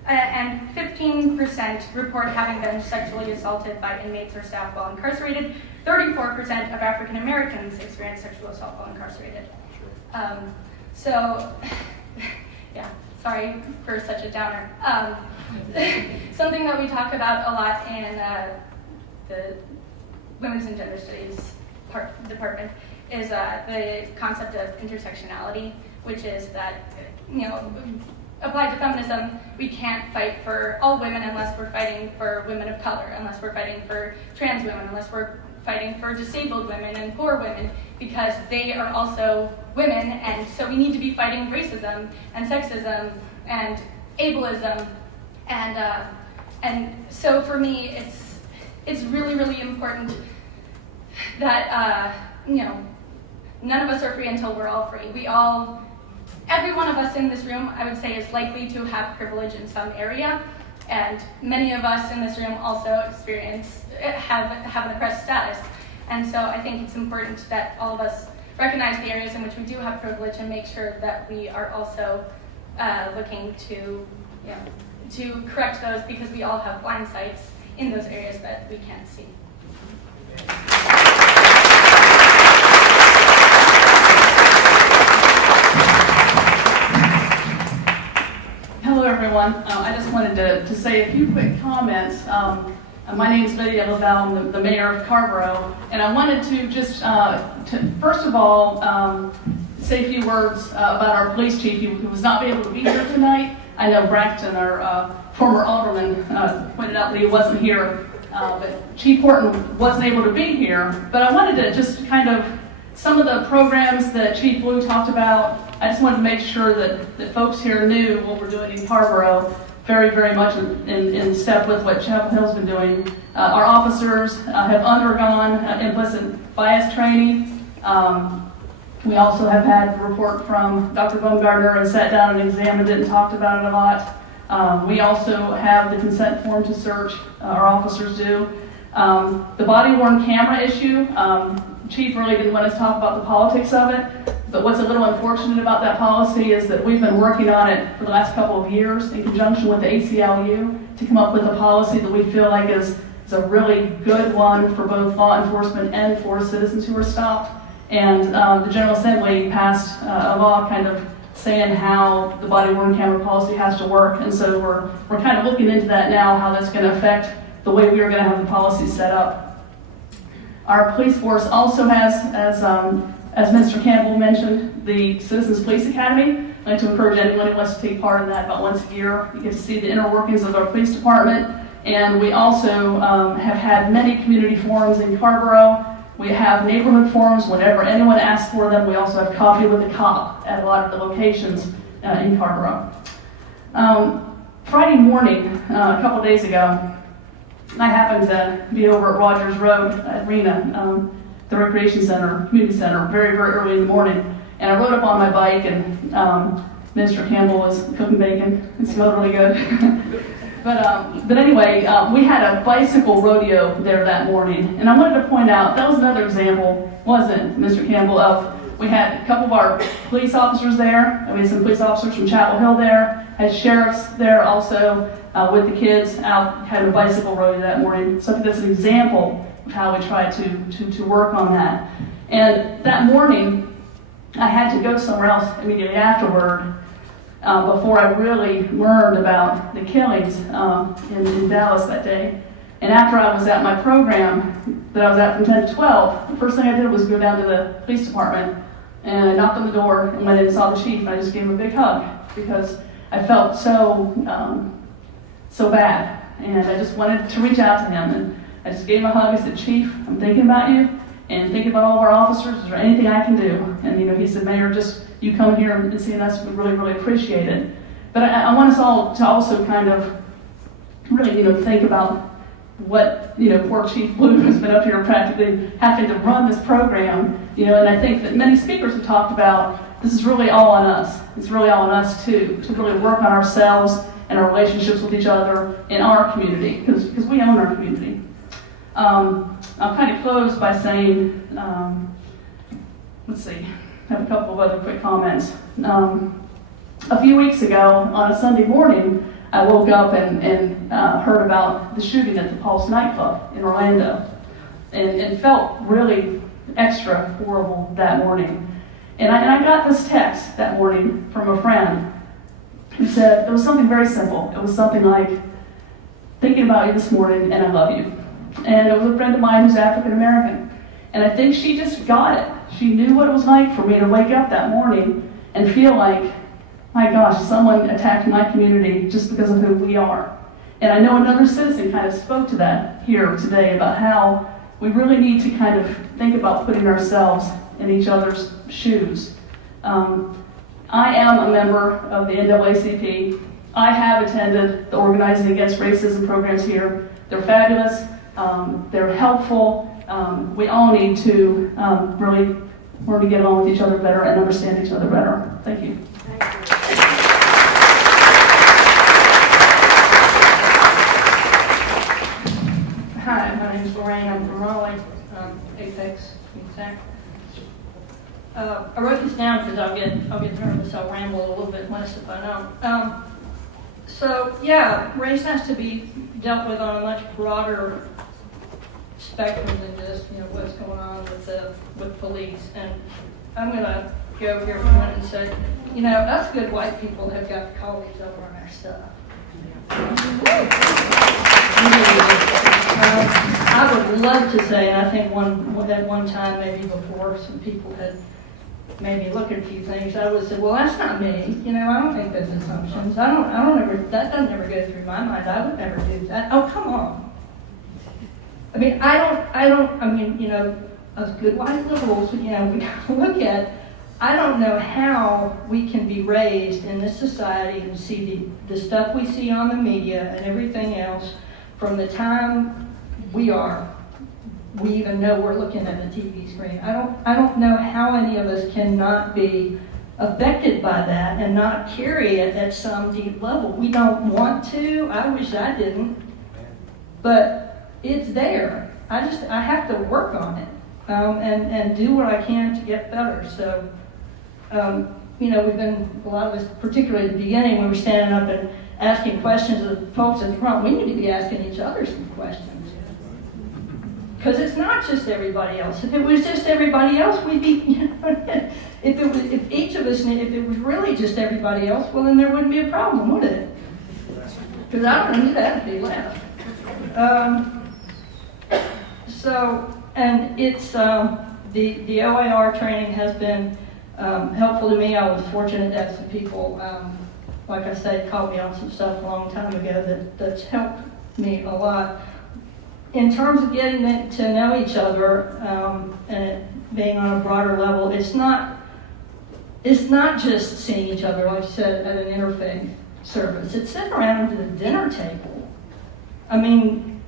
and 15% report having been sexually assaulted by inmates or staff while incarcerated. 34% of African Americans experience sexual assault while incarcerated. So, yeah, sorry for such a downer. Something that we talk about a lot in the Women's and Gender Studies department is the concept of intersectionality, which is that, applied to feminism, we can't fight for all women unless we're fighting for women of color, unless we're fighting for trans women, unless we're fighting for disabled women and poor women, because they are also women, and so we need to be fighting racism and sexism and ableism, and so for me, it's really, really important that none of us are free until we're all free. Every one of us in this room, I would say, is likely to have privilege in some area, and many of us in this room also have an oppressed status. And so I think it's important that all of us recognize the areas in which we do have privilege and make sure that we are also looking to correct those, because we all have blind sites in those areas that we can't see. Hello, everyone. I just wanted to say a few quick comments. My name is Lydia LaValle. I'm the mayor of Carrboro, and I wanted to just, first of all, say a few words about our police chief who was not able to be here tonight. I know Braxton, our former alderman, pointed out that he wasn't here, but Chief Horton wasn't able to be here. But I wanted to just kind of, some of the programs that Chief Blue talked about, I just wanted to make sure that folks here knew what we're doing in Carrboro, very, very much in step with what Chapel Hill's been doing. Our officers have undergone implicit bias training. We also have had the report from Dr. Baumgartner and sat down and examined it and talked about it a lot. We also have the consent form to search, our officers do. The body-worn camera issue, Chief really didn't want us to talk about the politics of it, but what's a little unfortunate about that policy is that we've been working on it for the last couple of years in conjunction with the ACLU to come up with a policy that we feel like is a really good one for both law enforcement and for citizens who are stopped. And the General Assembly passed a law kind of saying how the body-worn camera policy has to work, and so we're kind of looking into that now, how that's going to affect the way we are going to have the policy set up. Our police force also has, as Mr. Campbell mentioned, the Citizens Police Academy. I'd like to encourage anyone who wants to take part in that about once a year. You get to see the inner workings of our police department. And we also have had many community forums in Carrboro. We have neighborhood forums whenever anyone asks for them. We also have coffee with the cop at a lot of the locations in Carrboro. Friday morning, a couple days ago, I happened to be over at Rogers Road at RENA, the recreation center, community center, very, very early in the morning. And I rode up on my bike, and Mr. Campbell was cooking bacon. It smelled really good. But anyway, we had a bicycle rodeo there that morning. And I wanted to point out, that was another example, wasn't it, Mr. Campbell, of we had a couple of our police officers there. We had some police officers from Chapel Hill there, had sheriffs there also with the kids out, had a bicycle rodeo that morning. So I think that's an example of how we try to work on that. And that morning, I had to go somewhere else immediately afterward before I really learned about the killings in Dallas that day. And after I was at my program that I was at from 10 to 12, the first thing I did was go down to the police department, and I knocked on the door and went in and saw the chief, and I just gave him a big hug because I felt so bad, and I just wanted to reach out to him, and I just gave him a hug. I said, "Chief, I'm thinking about you and thinking about all of our officers. Is there anything I can do?" And he said, "Mayor, just you coming here and seeing us, we really, really appreciate it." But I want us all to also kind of really, think about what, poor Chief Blue has been up here practically having to run this program, and I think that many speakers have talked about this is really all on us. It's really all on us too, to really work on ourselves and our relationships with each other in our community, because we own our community. I'll kind of close by saying, let's see, I have a couple of other quick comments. A few weeks ago, on a Sunday morning, I woke up and heard about the shooting at the Pulse nightclub in Orlando. and felt really extra horrible that morning. And I got this text that morning from a friend who said, it was something very simple. It was something like, thinking about you this morning and I love you. And it was a friend of mine who's African American. And I think she just got it. She knew what it was like for me to wake up that morning and feel like, my gosh, someone attacked my community just because of who we are. And I know another citizen kind of spoke to that here today about how we really need to kind of think about putting ourselves in each other's shoes. I am a member of the NAACP. I have attended the Organizing Against Racism programs here. They're fabulous. They're helpful. We all need to really learn to get along with each other better and understand each other better. Thank you. Hi, my name is Lorraine. I'm from Raleigh, Apex, to be exact. I wrote this down because I'll get nervous. I'll ramble a little bit less if I don't. So yeah, race has to be dealt with on a much broader spectrum than just what's going on with police. And I'm gonna go here for a minute and say, us good white people have got colleagues over on our stuff. I would love to say, and I think at one time maybe before some people had maybe looked at a few things, I would say, well, that's not me. I don't make those assumptions. that doesn't ever go through my mind. I would never do that. Oh, come on. I mean, us good white liberals, we look at, I don't know how we can be raised in this society and see the stuff we see on the media and everything else from the time we even know we're looking at a TV screen. I don't know how any of us cannot be affected by that and not carry it at some deep level. We don't want to. I wish I didn't. But it's there. I have to work on it and do what I can to get better. So, we've been, a lot of us, particularly at the beginning, when we're standing up and asking questions of the folks at the front, we need to be asking each other some questions. Because it's not just everybody else. If it was just everybody else, we'd be, if it was really just everybody else, well, then there wouldn't be a problem, would it? Because I don't need that to be left. And it's, the OAR training has been helpful to me. I was fortunate to have some people, like I said, called me on some stuff a long time ago that's helped me a lot. In terms of getting to know each other and it being on a broader level, it's not just seeing each other, like you said, at an interfaith service. It's sitting around at a dinner table. I mean,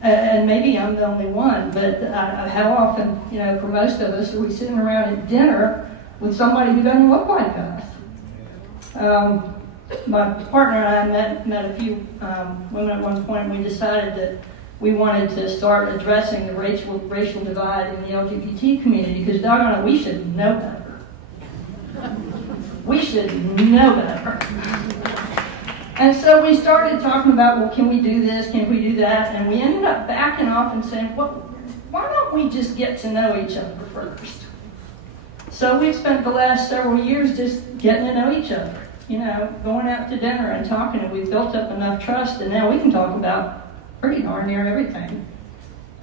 and maybe I'm the only one, but how often, for most of us, are we sitting around at dinner with somebody who doesn't look like us? My partner and I met a few women at one point, and we decided that we wanted to start addressing the racial divide in the LGBT community, because doggone it, we should know better. We should know better. And so we started talking about, well, can we do this? Can we do that? And we ended up backing off and saying, well, why don't we just get to know each other first? So we've spent the last several years just getting to know each other, going out to dinner and talking, and we've built up enough trust, and now we can talk about pretty darn near everything.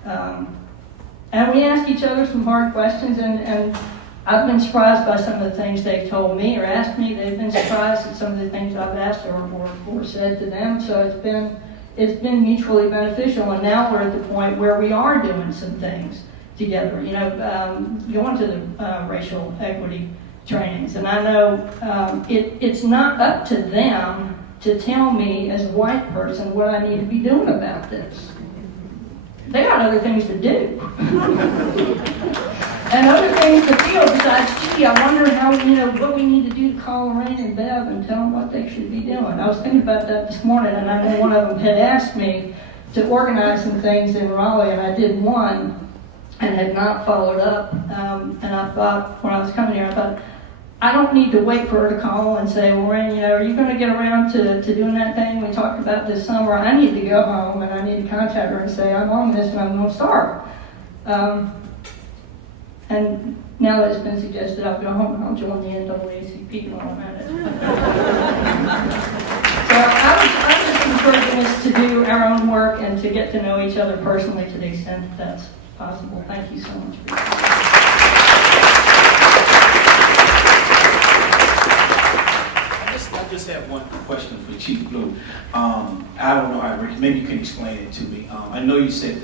And we ask each other some hard questions, and I've been surprised by some of the things they've told me or asked me. They've been surprised at some of the things I've asked or said to them. So it's been mutually beneficial, and now we're at the point where we are doing some things together. Going to the racial equity trainings, and I know it's not up to them to tell me as a white person what I need to be doing about this. They got other things to do. And other things to feel besides, gee, I wonder how, what we need to do to call Lorraine and Bev and tell them what they should be doing. I was thinking about that this morning, and I know one of them had asked me to organize some things in Raleigh, and I did one and had not followed up. And I thought, when I was coming here, I thought, I don't need to wait for her to call and say, well, Lorraine, are you going to get around to doing that thing we talked about this summer? I need to go home and I need to contact her and say, I'm on this and I'm going to start. And now that it's been suggested, I'll go home and I'll join the NAACP while I'm at it. So I'm just encouraging us to do our own work and to get to know each other personally to the extent that that's possible. Thank you so much for your I just have one question for Chief Blue. I don't know how, maybe you can explain it to me. I know you said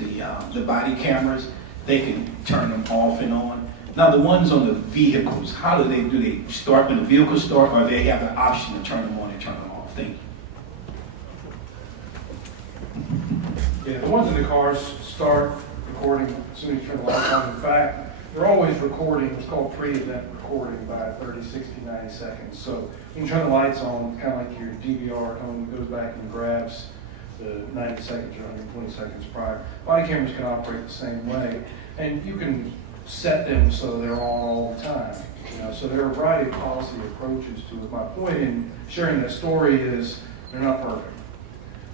the body cameras, they can turn them off and on. Now the ones on the vehicles, how do they start when the vehicles start, or they have the option to turn them on and turn them off? Thank you. Yeah, the ones in the cars start recording as soon as you turn the lights on. In fact, they're always recording. It's called pre-event recording by 30, 60, 90 seconds. So you can turn the lights on, kind of like your DVR phone goes back and grabs the 90 seconds or 120 seconds prior. Body cameras can operate the same way, and you can set them so they're on all the time. So there are a variety of policy approaches to it. My point in sharing that story is they're not perfect.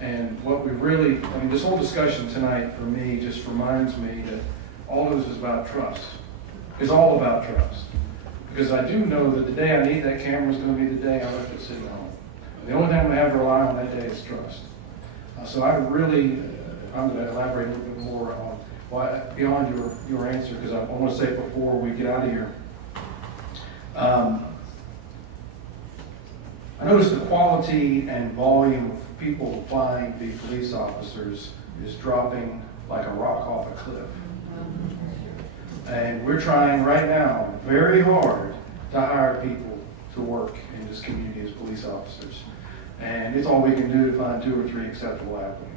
And what we really, this whole discussion tonight for me just reminds me that all of this is about trust. It's all about trust. Because I do know that the day I need that camera is going to be the day I left it sitting home. The only thing I'm going to have to rely on that day is trust. So I'm going to elaborate a little bit more on why, beyond your answer, because I want to say it before we get out of here. I noticed the quality and volume of people applying to be police officers is dropping like a rock off a cliff. And we're trying right now very hard to hire people to work in this community as police officers. And it's all we can do to find 2 or 3 acceptable applicants.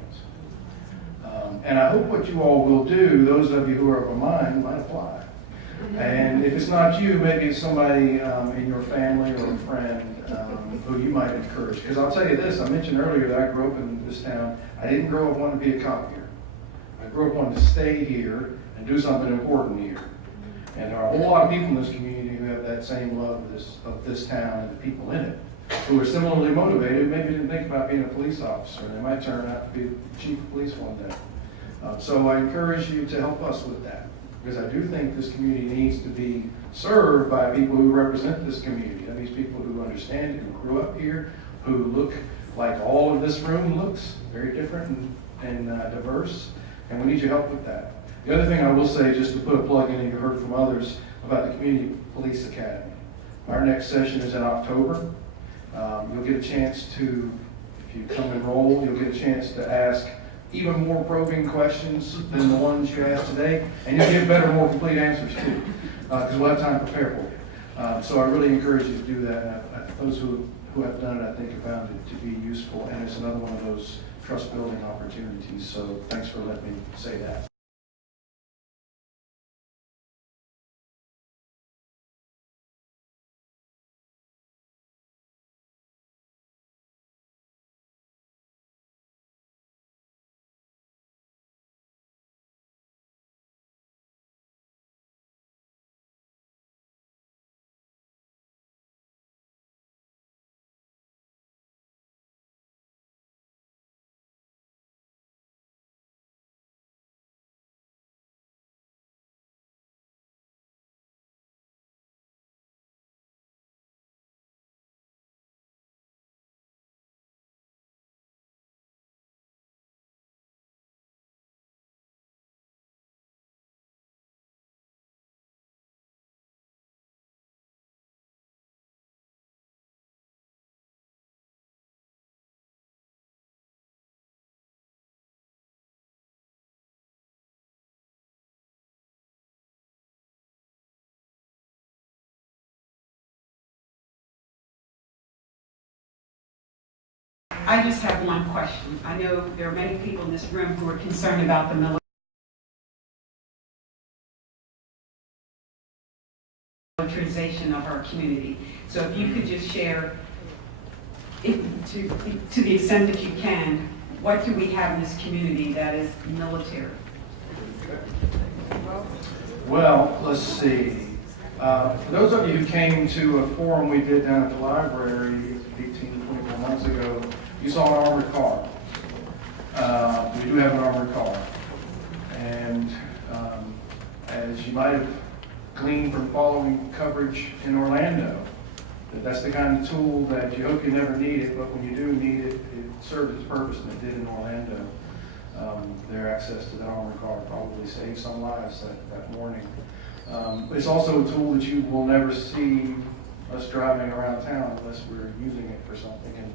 And I hope what you all will do, those of you who are of a mind, might apply. And if it's not you, maybe it's somebody in your family or a friend who you might encourage. Because I'll tell you this, I mentioned earlier that I grew up in this town. I didn't grow up wanting to be a cop here. I grew up wanting to stay here and do something important here. And there are a whole lot of people in this community who have that same love of this town and the people in it, who are similarly motivated, maybe didn't think about being a police officer, and they might turn out to be chief of police one day. So I encourage you to help us with that, because I do think this community needs to be served by people who represent this community. That means people who understand it, who grew up here, who look like all of this room looks, very different and diverse, and we need your help with that. The other thing I will say, just to put a plug in, and you heard from others, about the Community Police Academy. Our next session is in October. You'll get a chance to, if you come enroll, you'll get a chance to ask even more probing questions than the ones you asked today, and you'll get better, more complete answers too, because we'll have time to prepare for you. So I really encourage you to do that. Those who have done it, I think, have found it to be useful, and it's another one of those trust-building opportunities. So thanks for letting me say that. I just have one question. I know there are many people in this room who are concerned about the militarization of our community. So if you could just share, to the extent that you can, what do we have in this community that is military? Well, let's see. For those of you who came to a forum we did down at the library 18, 24 months ago, you saw an armored car. We do have an armored car. And as you might have gleaned from following coverage in Orlando, that's the kind of tool that you hope you never need it, but when you do need it, it serves its purpose, and it did in Orlando. Their access to that armored car probably saved some lives that morning. It's also a tool that you will never see us driving around town unless we're using it for something. And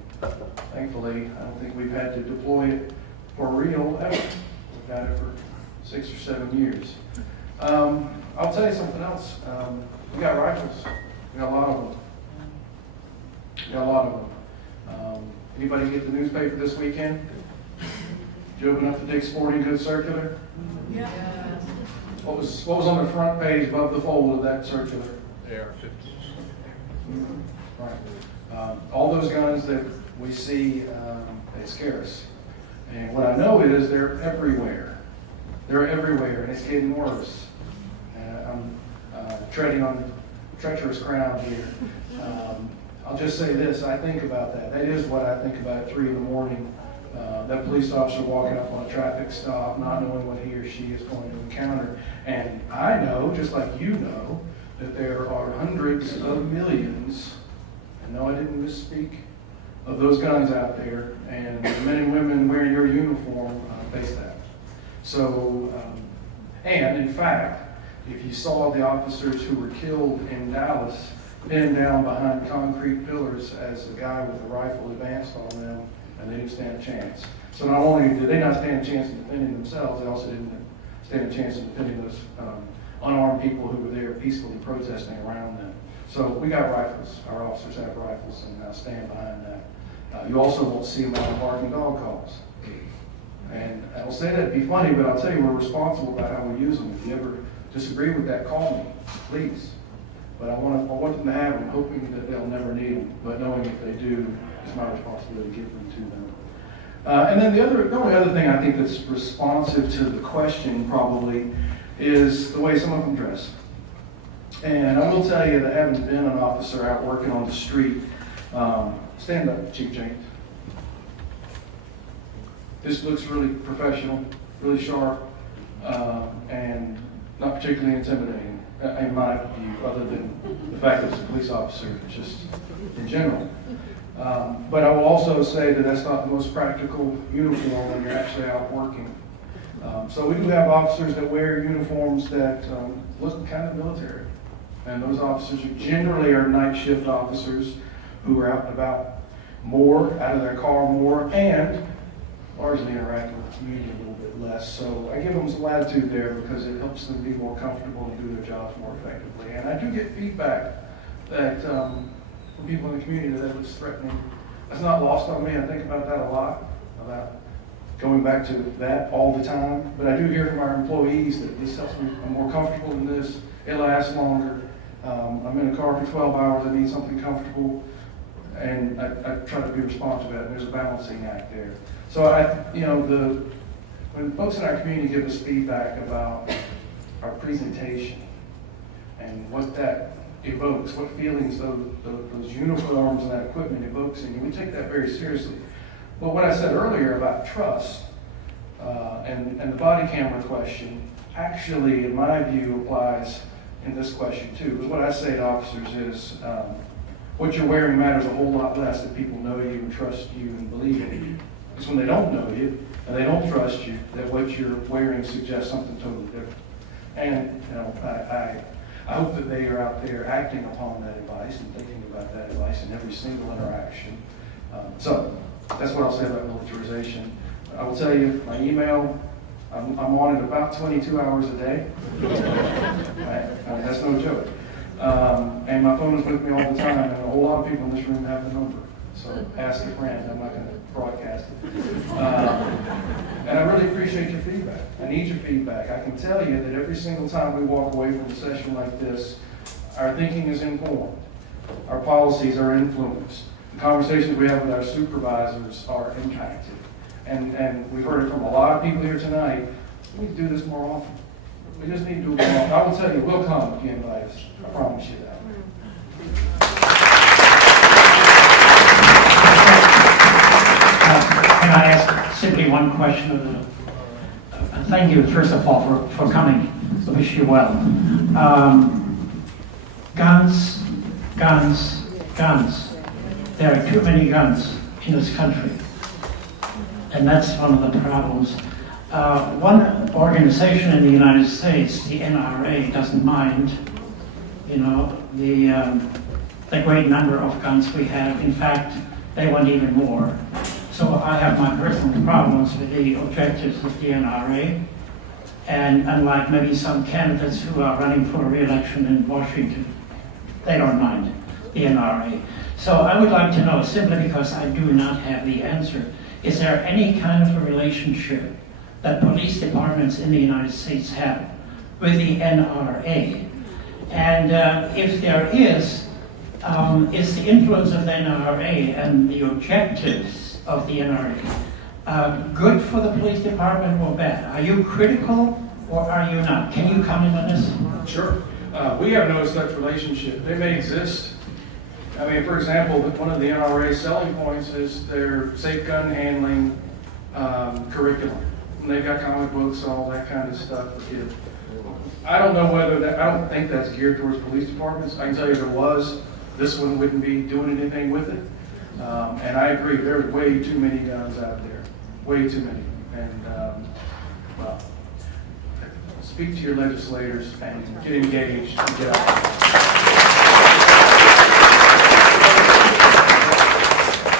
thankfully, I don't think we've had to deploy it for real ever. We've had it for 6 or 7 years. I'll tell you something else. We got rifles. We got a lot of them. Anybody get the newspaper this weekend? Did you open up the Dick's Sporting Goods circular? Yeah. What was on the front page above the fold of that circular? AR-15s. Right. All those guns that we see, they scare us. And what I know is they're everywhere. They're everywhere, and it's getting worse. I'm treading on treacherous ground here. I'll just say this, I think about that. That is what I think about at 3 in the morning. That police officer walking up on a traffic stop, not knowing what he or she is going to encounter. And I know, just like you know, that there are hundreds of millions, and no, I didn't misspeak, of those guns out there, and the men and women wearing your uniform face that. So, and in fact, if you saw the officers who were killed in Dallas pinned down behind concrete pillars as a guy with a rifle advanced on them, and they didn't stand a chance. So not only did they not stand a chance in defending themselves, they also didn't stand a chance in defending those unarmed people who were there peacefully protesting around them. So we got rifles. Our officers have rifles, and stand behind that. You also won't see them on barking dog calls. And I'll say that to be funny, but I'll tell you we're responsible about how we use them. If you ever disagree with that, call me, please. But I want them to have them, hoping that they'll never need them. But knowing if they do, it's my responsibility to give them to them. And then the only other thing I think that's responsive to the question probably is the way some of them dress. And I will tell you that having been an officer out working on the street, stand up, Chief James. This looks really professional, really sharp, and not particularly intimidating, in my view, other than the fact that it's a police officer, just in general. But I will also say that that's not the most practical uniform when you're actually out working. So we do have officers that wear uniforms that look kind of military. And those officers generally are night shift officers who are out and about more, out of their car more, and largely interact with the community a little bit less. So I give them some latitude there because it helps them be more comfortable and do their jobs more effectively. And I do get feedback that from people in the community that was threatening. That's not lost on me. I think about that a lot, about going back to that all the time. But I do hear from our employees that this helps me. I'm more comfortable in this. It lasts longer. I'm in a car for 12 hours. I need something comfortable. And I try to be responsive to that. There's a balancing act there. So when folks in our community give us feedback about our presentation and what that evokes, what feelings those uniforms and that equipment evokes in you, we take that very seriously. But what I said earlier about trust and the body camera question actually, in my view, applies in this question too. Because what I say to officers is, what you're wearing matters a whole lot less if people know you and trust you and believe in you. It's when they don't know you and they don't trust you that what you're wearing suggests something totally different. And I hope that they are out there acting upon that advice and thinking about that advice in every single interaction. So that's what I'll say about militarization. I will tell you, my email, I'm on it about 22 hours a day. Right? That's no joke. And my phone is with me all the time, and a whole lot of people in this room have the number. So ask a friend. I'm not going to broadcast it. And I really appreciate your feedback. I need your feedback. I can tell you that every single time we walk away from a session like this, our thinking is informed. Our policies are influenced. The conversations we have with our supervisors are impacted. And we've heard it from a lot of people here tonight. We need to do this more often. We just need to do it more often. I will tell you, we'll come if you invite us. I promise you that. Can I ask simply one question? Thank you, first of all, for coming wish you well. Guns, guns, guns. There are too many guns in this country. And that's one of the problems. One organization in the United States, the NRA, doesn't mind, you know, the great number of guns we have. In fact, they want even more. So I have my personal problems with the objectives of the NRA. And unlike maybe some candidates who are running for re-election in Washington, they don't mind the NRA. So I would like to know, simply because I do not have the answer, is there any kind of a relationship that police departments in the United States have with the NRA? And if there is the influence of the NRA and the objectives of the NRA good for the police department or bad? Are you critical or are you not? Can you comment on this? Sure. We have no such relationship. They may exist. I mean, for example, one of the NRA selling points is their safe gun handling curriculum. And they've got comic books, all that kind of stuff for kids. I don't know whether that, I don't think that's geared towards police departments. I can tell you if it was, this one wouldn't be doing anything with it. And I agree, there's way too many guns out there. Way too many. And, well, speak to your legislators and get engaged and get out.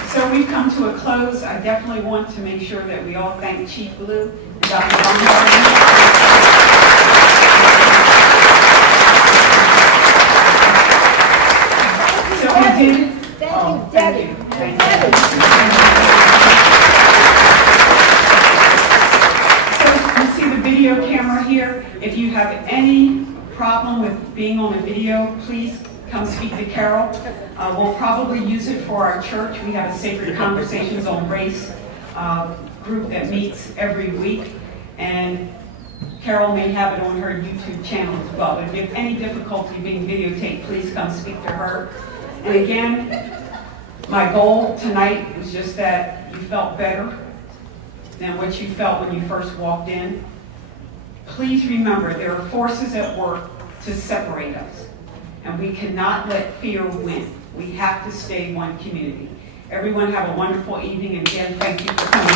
So we've come to a close. I definitely want to make sure that we all thank Chief Blue and Dr. Baumgartner. So we did. Thank you. Thank you. So you see the video camera here. If you have any problem with being on a video, please come speak to Carol. We'll probably use it for our church. We have a Sacred Conversations on Race group that meets every week, and Carol may have it on her YouTube channel as well. But if you have any difficulty being videotaped, please come speak to her. And again, my goal tonight was just that you felt better than what you felt when you first walked in. Please remember, there are forces at work to separate us. And we cannot let fear win. We have to stay one community. Everyone have a wonderful evening, and again, thank you for coming.